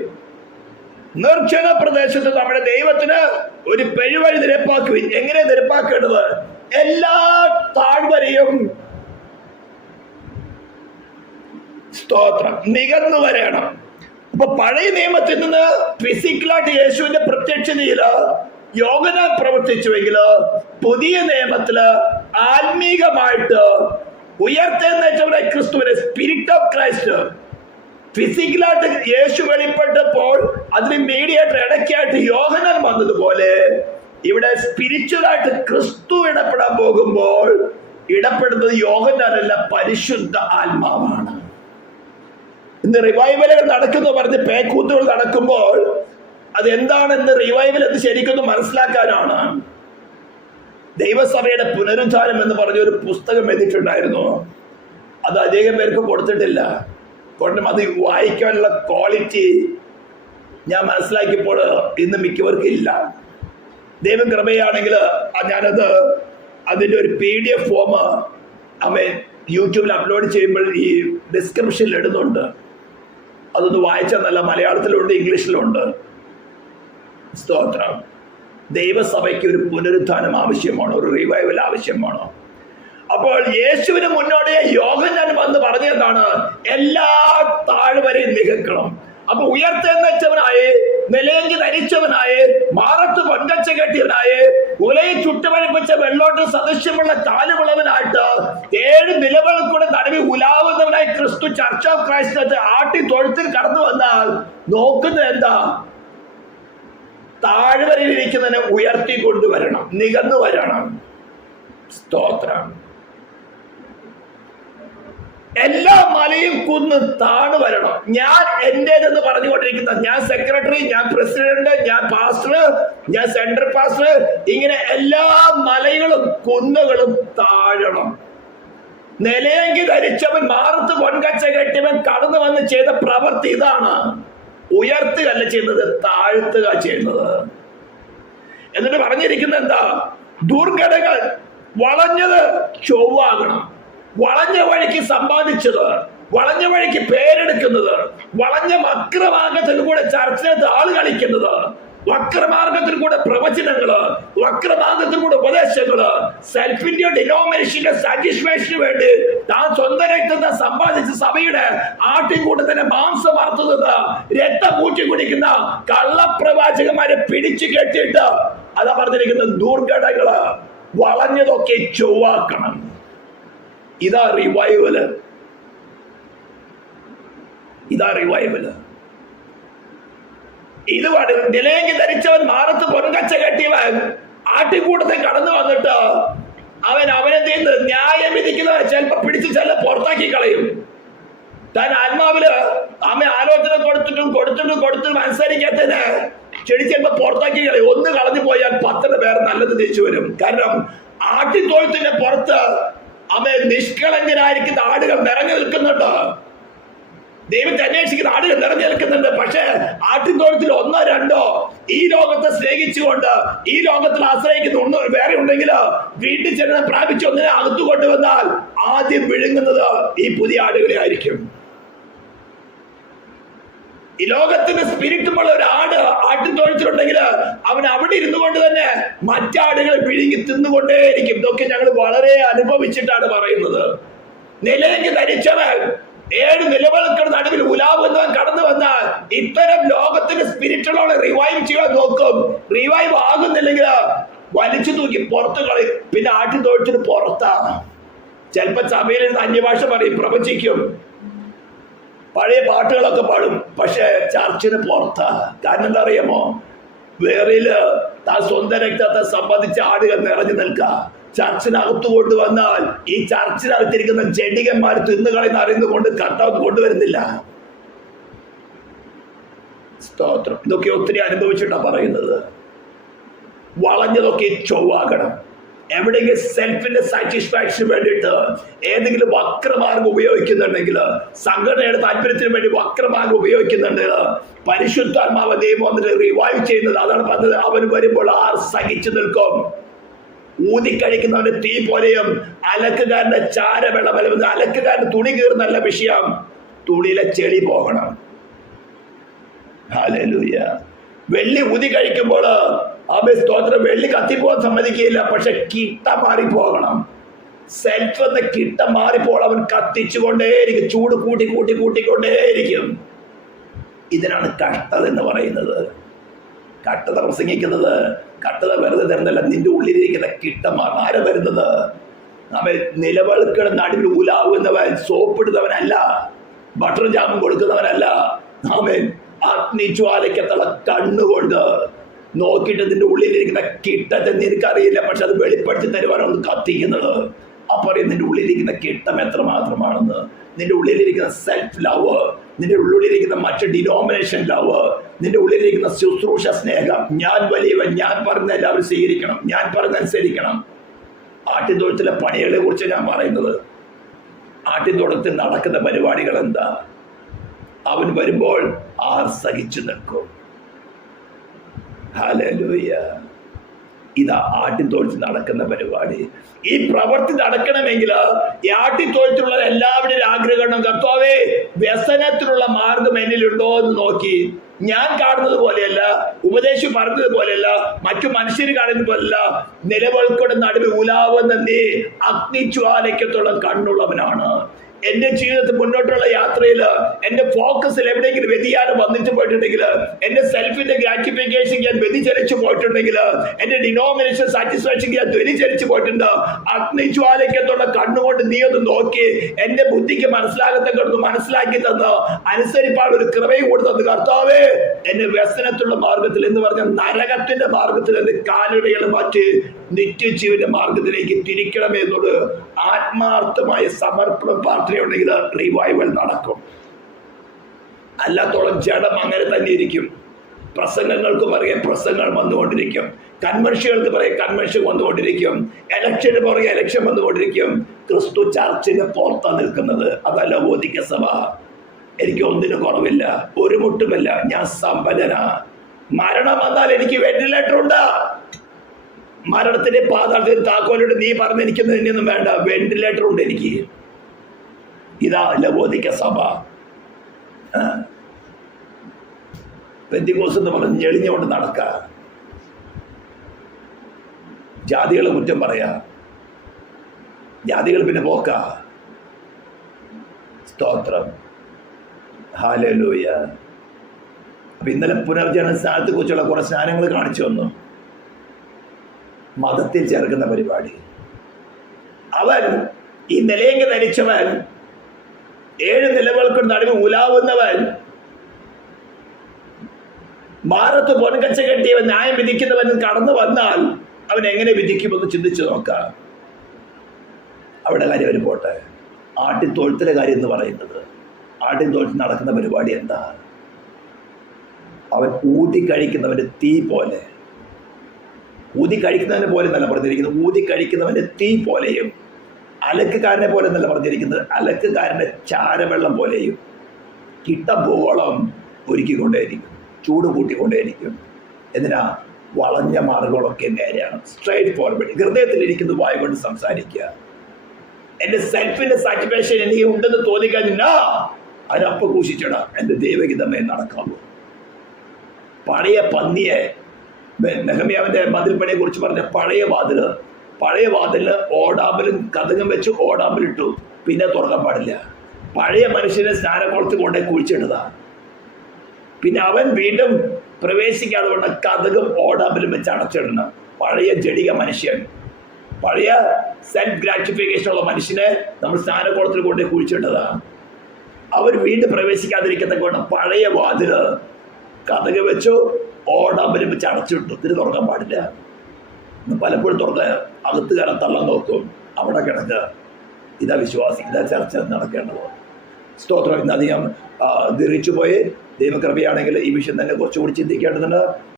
നിർജ്ജന പ്രദേശത്ത് നമ്മുടെ ദൈവത്തിന് ഒരു പെരുവഴി നിരപ്പാക്കുകയും. എങ്ങനെ നിരപ്പാക്കേണ്ടത്? എല്ലാ താഴ്വരയും സ്തോത്രം നികന്നു വരണം. അപ്പൊ പഴയ നിയമത്തിൽ നിന്ന് ഫിസിക്കലായിട്ട് യേശുവിന്റെ പ്രത്യക്ഷതയില് യോഹന്നാൻ പ്രവർത്തിച്ചുവെങ്കില് പുതിയ നിയമത്തില് ആത്മീകമായിട്ട് ഉയർത്തെഴുന്നേറ്റവനായ ക്രിസ്തുവിനെ, സ്പിരിറ്റ് ഓഫ് ക്രൈസ്റ്റ്, ഫിസിക്കലായിട്ട് യേശു വെളിപ്പെട്ടപ്പോൾ അതിന് മീഡിയേറ്റർ ഇടയ്ക്കായിട്ട് യോഹന്നാൻ വന്നതുപോലെ ഇവിടെ സ്പിരിച്വലായിട്ട് ക്രിസ്തു ഇടപെടാൻ പോകുമ്പോൾ ഇടപെടുന്നത് യോഹന്നാനല്ല, പരിശുദ്ധ ആത്മാവാണ്. ഇന്ന് റിവൈവലുകൾ നടക്കുന്നു പറഞ്ഞ് പേക്കൂത്തുകൾ നടക്കുമ്പോൾ അതെന്താണെന്ന്, റിവൈവൽ എന്ന് ശരിക്കും മനസ്സിലാക്കാനാണ്. ദൈവസഭയുടെ പുനരുദ്ധാനം എന്ന് പറഞ്ഞൊരു പുസ്തകം എഴുതിയിട്ടുണ്ടായിരുന്നു. അത് അധികം പേർക്ക് കൊടുത്തിട്ടില്ല. കാരണം അത് വായിക്കാനുള്ള ക്വാളിറ്റി ഞാൻ മനസ്സിലാക്കിയപ്പോൾ ഇന്ന് മിക്കവർക്കും ഇല്ല. ദൈവം കൃപയാണെങ്കിൽ ഞാനത് അതിൻ്റെ ഒരു PDF ഫോം യൂട്യൂബിൽ അപ്ലോഡ് ചെയ്യുമ്പോൾ ഈ ഡിസ്ക്രിപ്ഷനിൽ ഇടുന്നുണ്ട്. അതൊന്ന് വായിച്ചാൽ നല്ല, മലയാളത്തിലുണ്ട്, ഇംഗ്ലീഷിലുണ്ട്. സ്തോത്രം. ദൈവസഭയ്ക്ക് ഒരു പുനരുത്ഥാനം ആവശ്യമാണോ? ഒരു റിവൈവൽ ആവശ്യമാണോ? അപ്പോൾ യേശുവിന് മുന്നോടിയായി യോഹന്നാൻ വന്ന് പറഞ്ഞതാണ്, എല്ലാ താഴ്വരയും നികക്കണം. അപ്പൊ ഉയർത്തെഴുന്നേറ്റവനായി, നിലയങ്കി ധരിച്ചവനായി, മാറത്ത് പൊൻകച്ച കെട്ടിയവനായി, ഉലയിൽ ചുട്ടുപഴിപ്പിച്ച വെള്ളോട്ട് സദൃശ്യമുള്ള കാലുമുള്ളവനായിട്ട് 7 നിലകളിൽ കൂടെ നടുവി ഉലാവുന്നവനായി ക്രിസ്തു ചർച്ച് ഓഫ് ക്രൈസ്റ്റ് ആട്ടി തൊഴുത്തിൽ കടന്നു വന്നാൽ നോക്കുന്നത് എന്താ? താഴ്വരയിലിരിക്കുന്നതിനെ ഉയർത്തി കൊണ്ടുവരണം, നികന്നു വരണം. സ്തോത്രം. എല്ലാ മലയും കുന്ന് താണു വരണം. ഞാൻ എന്റേതെന്ന് പറഞ്ഞുകൊണ്ടിരിക്കുന്ന, ഞാൻ സെക്രട്ടറി, ഞാൻ പ്രസിഡന്റ്, ഞാൻ പാസ്റ്റർ, ഞാൻ സെൻട്രൽ പാസ്റ്റർ, ഇങ്ങനെ എല്ലാ മലകളും കുന്നുകളും താഴണം. നിലയെങ്കിൽ ധരിച്ചവൻ, മാറത്ത് പൊൻകച്ച കെട്ടിയവൻ കടന്നു വന്ന് ചെയ്ത പ്രവൃത്തി ഇതാണ്. ഉയർത്തുകയല്ല ചെയ്യുന്നത്, താഴ്ത്തുക ചെയ്യുന്നത്. എന്നിട്ട് പറഞ്ഞിരിക്കുന്നത് എന്താ? ദുർഘടങ്ങൾ വളഞ്ഞത് ചൊവ്വാകണം. വളഞ്ഞ വഴിക്ക് സമ്പാദിച്ചത്, വളഞ്ഞ വഴിക്ക് പേരെടുക്കുന്നത്, വളഞ്ഞ വക്രമാർഗത്തിൽ കൂടെ ചർച്ചയ്ക്ക് ആള് കളിക്കുന്നത്, വക്രമാർഗത്തിൽ കൂടെ പ്രവചനങ്ങള്, വക്രമാർഗത്തിൽ കൂടെ ഉപദേശങ്ങള്, സെൽഫിന്റെ ഡിനോമിനേഷന്റെ സാറ്റിസ്ഫാക്ഷന് വേണ്ടി താൻ സ്വന്തം രക്തത്തെ സമ്പാദിച്ച സഭയുടെ ആട്ടിൻകൂട്ടത്തിന്റെ മാംസം അറുത്തുന്നത്, രക്തം കൂട്ടി കുടിക്കുന്ന കള്ളപ്രവാചകന്മാരെ പിടിച്ചു കെട്ടിയിട്ട് അതാ പറഞ്ഞിരിക്കുന്ന ദുർഘടങ്ങള് വളഞ്ഞതൊക്കെ ചൊവ്വാക്കണം. ഇതാ റിവൈവല്. ഇതാ റിവൈവല്. ഇത് നിലയെങ്കിൽ ധരിച്ചവൻ, മാറത്ത് പൊൻകച്ച കെട്ടിയവൻ ആട്ടിക്കൂട്ടത്തിൽ കടന്നു വന്നിട്ട് അവനെന്ത് ചെയ്യുന്നത്? ന്യായം വിധിക്കുന്നവരെ ചിലപ്പോ പിടിച്ച് ചില പുറത്താക്കി കളയും. താൻ ആത്മാവില് ആലോചന കൊടുത്തിട്ടും അനുസരിക്കാത്തതിന് ചെടി ചിലപ്പോ പുറത്താക്കി കളയും. ഒന്ന് കളഞ്ഞു പോയാൽ 10 പേർ നല്ലത് തിരിച്ചു വരും. കാരണം ആട്ടിത്തോഴത്തിന്റെ പുറത്ത് നിഷ്കളങ്കരായിരിക്കുന്ന ആടുകൾ നിറഞ്ഞു നിൽക്കുന്നുണ്ട്. ദൈവത്തെ അന്വേഷിക്കുന്ന ആടുകൾ നിറഞ്ഞു നിൽക്കുന്നുണ്ട്. പക്ഷേ ആട്ടിൻതോട്ടത്തിൽ ഒന്നോ രണ്ടോ ഈ ലോകത്തെ സ്നേഹിച്ചുകൊണ്ട് ഈ ലോകത്തിൽ ആശ്രയിക്കുന്ന വേറെ ഉണ്ടെങ്കിൽ വീട്ടിൽ ചെന്ന് പ്രാപിച്ച് ഒന്നിനെ അകത്തു കൊണ്ടുവന്നാൽ ആദ്യം വിഴുങ്ങുന്നത് ഈ പുതിയ ആടുകളെ ആയിരിക്കും. ഈ ലോകത്തിന്റെ സ്പിരിറ്റുമുള്ള ഒരു ആട്ടിൻതോട്ടത്തിലുണ്ടെങ്കിൽ അവൻ അവിടെ ഇരുന്നു കൊണ്ട് തന്നെ മറ്റാടുകളെ വിഴുങ്ങി തിന്നുകൊണ്ടേയിരിക്കും. ഇതൊക്കെ ഞങ്ങൾ വളരെ അനുഭവിച്ചിട്ടാണ് പറയുന്നത്. നിലയ്ക്ക് ധരിച്ചവൻ 7 നിലവിളക്കുകളുടെ നടുവിൽ ഉലാവുന്നവൻ കടന്നു വന്നാൽ ഇത്തരം ലോകത്തിന്റെ സ്പിരിറ്റുകളെ റിവൈവ് ചെയ്യാൻ നോക്കും. റിവൈവ് ആകുന്നില്ലെങ്കിൽ വലിച്ചു തൂക്കി പുറത്ത് കളയും. പിന്നെ ആട്ടിൻതോട്ടത്തിന് പുറത്താണ്. ചിലപ്പോ സഭയിൽ അന്യഭാഷ പറയും, പ്രവചിക്കും, പഴയ പാട്ടുകളൊക്കെ പാടും. പക്ഷെ ചർച്ചിന് പുറത്താ. കാരണം എന്താ അറിയാമോ? വേറില് താൻ സ്വന്തം രക്തത്തെ സംബന്ധിച്ച ആടുകൾ നിറഞ്ഞു നിൽക്കുക. ചർച്ചിനകത്ത് കൊണ്ടുവന്നാൽ ഈ ചർച്ചിനകത്തിരിക്കുന്ന ജഡികന്മാർ തിന്നുകളെന്ന് അറിയുന്നതുകൊണ്ട് കർത്താവ് കൊണ്ടുവരുന്നില്ല. സ്തോത്രം. ഇതൊക്കെ ഒത്തിരി അനുഭവിച്ചിട്ടാ പറയുന്നത്. വളഞ്ഞതൊക്കെ ചൊവ്വാകണം. എവിടെയെങ്കിലും സെൽഫിന്റെ സാറ്റിസ്ഫാക്ഷന് വേണ്ടിയിട്ട് ഏതെങ്കിലും വക്രമാർഗം ഉപയോഗിക്കുന്നുണ്ടെങ്കിൽ, സംഘടനയുടെ താല്പര്യത്തിന് വേണ്ടി വക്രമാർഗം ഉപയോഗിക്കുന്നുണ്ടെങ്കിൽ, പരിശുദ്ധാത്മാവ് ദൈവം വന്നിട്ട് റിവൈവ് ചെയ്യുന്നത്. അതാണ് പറഞ്ഞത്, അവൻ വരുമ്പോൾ ആർ സഹിച്ചു നിൽക്കും. ഊതിക്കഴിക്കുന്നവന്റെ തീ പോലെയും അലക്കുകാരന്റെ ചാരവെള്ളം. അലക്കുകാരന്റെ തുണി കീറുന്നല്ല വിഷയം, തുണിയിലെ ചെളി പോകണം. ഹല്ലേലൂയ. വെള്ളി ഊതി കഴിക്കുമ്പോൾ സ്തോത്രം, വെള്ളി കത്തിപ്പോകാൻ സമ്മതിക്കില്ല. പക്ഷെ കിട്ട മാറിപ്പോകണം. സെൽഫ് എന്ന കിട്ട മാറിപ്പോൾ അവൻ കത്തിച്ചുകൊണ്ടേയിരിക്കും. ചൂട് കൂട്ടിക്കൊണ്ടേയിരിക്കും. ഇതിനാണ് കഷ്ടത എന്ന് പറയുന്നത്. കട്ടത പ്രസംഗിക്കുന്നത്, കട്ടത വെറുതെ തരുന്നല്ല, നിന്റെ ഉള്ളിലിരിക്കുന്ന കിട്ടമാണ്. ആരെ വരുന്നത്? അവൻ നിലവിളക്കുകളുടെ നടുവിൽ ഉലാവുന്നവൻ, സോപ്പിടുന്നവനല്ല, ബട്ടർ ജാമും കൊടുക്കുന്നവനല്ല. അവൻ അഗ്നിജ്വാലയ്ക്കത്തുള്ള കണ്ണുകൊണ്ട് നോക്കിയിട്ട് നിന്റെ ഉള്ളിലിരിക്കുന്ന കിട്ടത്തെ നിനക്കറിയില്ല, പക്ഷെ അത് വെളിപ്പെടുത്തി തരുവാനാണ് കത്തിക്കുന്നത്. ആ പറയും നിന്റെ ഉള്ളിലിരിക്കുന്ന കിട്ടം എത്രമാത്രമാണെന്ന്. നിന്റെ ഉള്ളിലിരിക്കുന്ന സെൽഫ് ലവ്, നിന്റെ ഉള്ളിലിരിക്കുന്ന മറ്റ് ഡിനോമിനേഷൻ ലവ്, നിന്റെ ഉള്ളിലിരിക്കുന്ന ശുശ്രൂഷ സ്നേഹം. ഞാൻ വലിയവൻ, ഞാൻ പറഞ്ഞ എല്ലാവരും സ്വീകരിക്കണം, ഞാൻ പറഞ്ഞ അനുസരിക്കണം. ആട്ടിൻതോട്ടത്തിലെ പണികളെ കുറിച്ച് ഞാൻ പറയുന്നത്. ആട്ടിൻതോട്ടത്തിൽ നടക്കുന്ന പരിപാടികൾ എന്താ? അവൻ വരുമ്പോൾ ആർ സഹിച്ചു നിൽക്കും. ഹല്ലേലൂയ. ഇതാ ആട്ടിൻതോട്ടത്തിൽ നടക്കുന്ന പരിപാടി. ഈ പ്രവൃത്തി നടക്കണമെങ്കിൽ ഈ ആട്ടിൻതോട്ടത്തിലുള്ള എല്ലാവരുടെയും ആഗ്രഹം, കർത്താവേ വ്യസനത്തിനുള്ള മാർഗം എന്നിലുണ്ടോ എന്ന് നോക്കി. ഞാൻ കാണുന്നത് പോലെയല്ല, ഉപദേശം പറഞ്ഞത് പോലെയല്ല, മറ്റു മനുഷ്യർ കാണുന്നത് പോലെയല്ല. നിലവിളക്കുകളുടെ നടുവിൽ ഉലാവുന്ന നീ അഗ്നിജ്വാലയ്ക്കത്തോളം കണ്ണുള്ളവനാണ്. എന്റെ ജീവിതത്തിൽ മുന്നോട്ടുള്ള യാത്രയിൽ എന്റെ ഫോക്കസിൽ എവിടെയെങ്കിലും വ്യതിയാനം വന്നിട്ട് പോയിട്ടുണ്ടെങ്കിൽ, എന്റെ സെൽഫിന്റെ ഗ്രാറ്റിഫിക്കേഷൻ ഞാൻ വ്യതിചലിച്ചു പോയിട്ടുണ്ടെങ്കിൽ, എന്റെ ഡിനോമിനേഷൻ സാറ്റിസ്ഫാക്ഷൻ ഞാൻ വ്യതിചലിച്ചു പോയിട്ടുണ്ട്, അഗ്നിജ്വാലയ്ക്കത്തുള്ള കണ്ണുകൊണ്ട് നീ ഒന്ന് നോക്കി എന്റെ ബുദ്ധിക്ക് മനസ്സിലാകത്തക്കൊണ്ട് മനസ്സിലാക്കി തന്ന് അനുസരിപ്പാൻ ഒരു കൃപയും കൊടുത്തത്. കർത്താവേ, എന്റെ വ്യസനത്തിലുള്ള മാർഗത്തിൽ എന്ന് പറഞ്ഞ നരകത്തിന്റെ മാർഗത്തിൽ എന്റെ കാലുകളെ മാറ്റി നിത്യജീവന്റെ മാർഗത്തിലേക്ക് തിരിക്കണമേ എന്നോട് ആത്മാർത്ഥമായ സമർപ്പണം പ്രാർത്ഥനയുണ്ടെങ്കിൽ റിവൈവൽ നടക്കും. അല്ലാത്തോളം ജഡം അങ്ങനെ തന്നെ ഇരിക്കും. പ്രസംഗങ്ങൾക്ക് പറയാൻ പ്രസംഗങ്ങൾ വന്നുകൊണ്ടിരിക്കും, കൺവെൻഷനുകൾക്ക് പറയാൻ കൺവെൻഷൻ വന്നുകൊണ്ടിരിക്കും, എലക്ഷന് പുറകെ എലക്ഷൻ വന്നുകൊണ്ടിരിക്കും. ക്രിസ്തു ചർച്ചിന് പുറത്താണ് നിൽക്കുന്നത്. അതല്ല ലവോദിക്ക സഭ. എനിക്ക് ഒന്നിനും കുറവില്ല, ഒരു മുട്ടുമില്ല, ഞാൻ സമ്പന്നനാ. മരണം വന്നാൽ എനിക്ക് വെന്റിലേറ്റർ ഉണ്ട്. മരണത്തിന്റെ പാതാളത്തിന് താക്കോലുണ്ട്. നീ പറഞ്ഞിരിക്കുന്നത് ഇനിയൊന്നും വേണ്ട, വെന്റിലേറ്റർ ഉണ്ട് എനിക്ക്. ഇതാ ലവോദിക്ക സഭ. പെന്തിക്കോസ് എന്ന് പറഞ്ഞ് ഞെളിഞ്ഞുകൊണ്ട് നടക്ക, ജാതികളെ കുറ്റം പറയാ, ജാതികൾ പിന്നെ പോക്ക. സ്തോത്രം. ഹല്ലേലൂയ. അപ്പൊ ഇന്നലെ പുനർജന സ്നാനത്തെ കുറിച്ചുള്ള കുറെ സ്നാനങ്ങൾ കാണിച്ചു വന്നു. മതത്തിൽ ചേർക്കുന്ന പരിപാടി. അവൻ ഈ നിലയെങ്കിൽ ധരിച്ചവൻ, 7 നിലവിളക്കുകളുടെ നടുവിൽ ഉലാവുന്നവൻ, മാറത്ത് പൊൻകച്ച കെട്ടിയവൻ, ന്യായം വിധിക്കുന്നവൻ കടന്നു വന്നാൽ അവൻ എങ്ങനെ വിധിക്കുമെന്ന് ചിന്തിച്ചു നോക്കാം. അവിടെ കാര്യം അവര് പോട്ടെ. ആട്ടിൻതോട്ടത്തിലെ കാര്യം എന്ന് പറയുന്നത്, ആട്ടിൻതോട്ടത്തിൽ നടക്കുന്ന പരിപാടി എന്താ? അവൻ ഊതിക്കഴിക്കുന്നവന്റെ തീ പോലെ, ഊതിക്കഴിക്കുന്നവനെ പോലെ എന്നല്ല പറഞ്ഞിരിക്കുന്നത്, ഊതിക്കഴിക്കുന്നവന്റെ തീ പോലെയും, അലക്കുകാരനെ പോലെ എന്നല്ല പറഞ്ഞിരിക്കുന്നത്, അലക്കുകാരന്റെ ചാരവെള്ളം പോലെയും. കിട്ടം പോവോളം ഒരുക്കിക്കൊണ്ടേയിരിക്കും, ചൂട് കൂട്ടിക്കൊണ്ടേയിരിക്കും. എന്തിനാ? വളഞ്ഞ മാർഗങ്ങളൊക്കെ നേരെയാണ്, സ്ട്രൈറ്റ് ഫോർവേഡ്. ഹൃദയത്തിലിരിക്കുന്നത് വായ കൊണ്ട് സംസാരിക്കുക. എൻ്റെ സെൽഫിന്റെ സാറ്റിസ്ഫാക്ഷൻ എനിക്ക് ഉണ്ടെന്ന് തോന്നിക്കഴിഞ്ഞാ അതിനപ്പം കൂശിച്ചിട എൻ്റെ ദൈവഹിതമേ നടക്കാമോ. പഴയ പന്നിയെ നെഹമ്യാവിന്റെ മതിൽപ്പണിയെ കുറിച്ച് പറഞ്ഞ പഴയ വാതില് ഓടാമ്പലും കതകും വെച്ച് ഓടാമ്പലിട്ടു, പിന്നെ തുറക്കാൻ പാടില്ല. പഴയ മനുഷ്യനെ സ്നാനക്കുളത്തിൽ കൊണ്ടേ കുഴിച്ചിട്ടതാ. പിന്നെ അവൻ വീണ്ടും പ്രവേശിക്കാതെ കൊണ്ട് കതകും ഓടാമ്പലും വെച്ച് അടച്ചിടണം. പഴയ ജഡിക മനുഷ്യൻ, പഴയ സെൽഫ് ഗ്രാറ്റിഫിക്കേഷൻ ഉള്ള മനുഷ്യനെ നമ്മൾ സ്നാനക്കുളത്തിൽ കൊണ്ടേ കുഴിച്ചിട്ടതാ. അവർ വീണ്ടും പ്രവേശിക്കാതിരിക്കത്തക്ക കൊണ്ട് പഴയ വാതില് കതക് വെച്ചു ഓടാമ്പലും വെച്ച് അടച്ചിട്ടു, ഇതിന് തുറക്കാൻ പാടില്ല. പലപ്പോഴും തുറക്കാൻ അകത്ത് കയറാൻ തള്ളാൻ നോക്കും, അവിടെ കിടക്കുക. ഇതാ വിശ്വാസി, ഇതാ ചർച്ച നടക്കേണ്ടത്. സ്തോത്രം. ഇന്ന് അധികം ദീർഘിച്ചു പോയി. ദൈവകൃപയാണെങ്കിൽ ഈ വിഷയം തന്നെ കുറച്ചുകൂടി ചിന്തിക്കേണ്ടതുണ്ട്.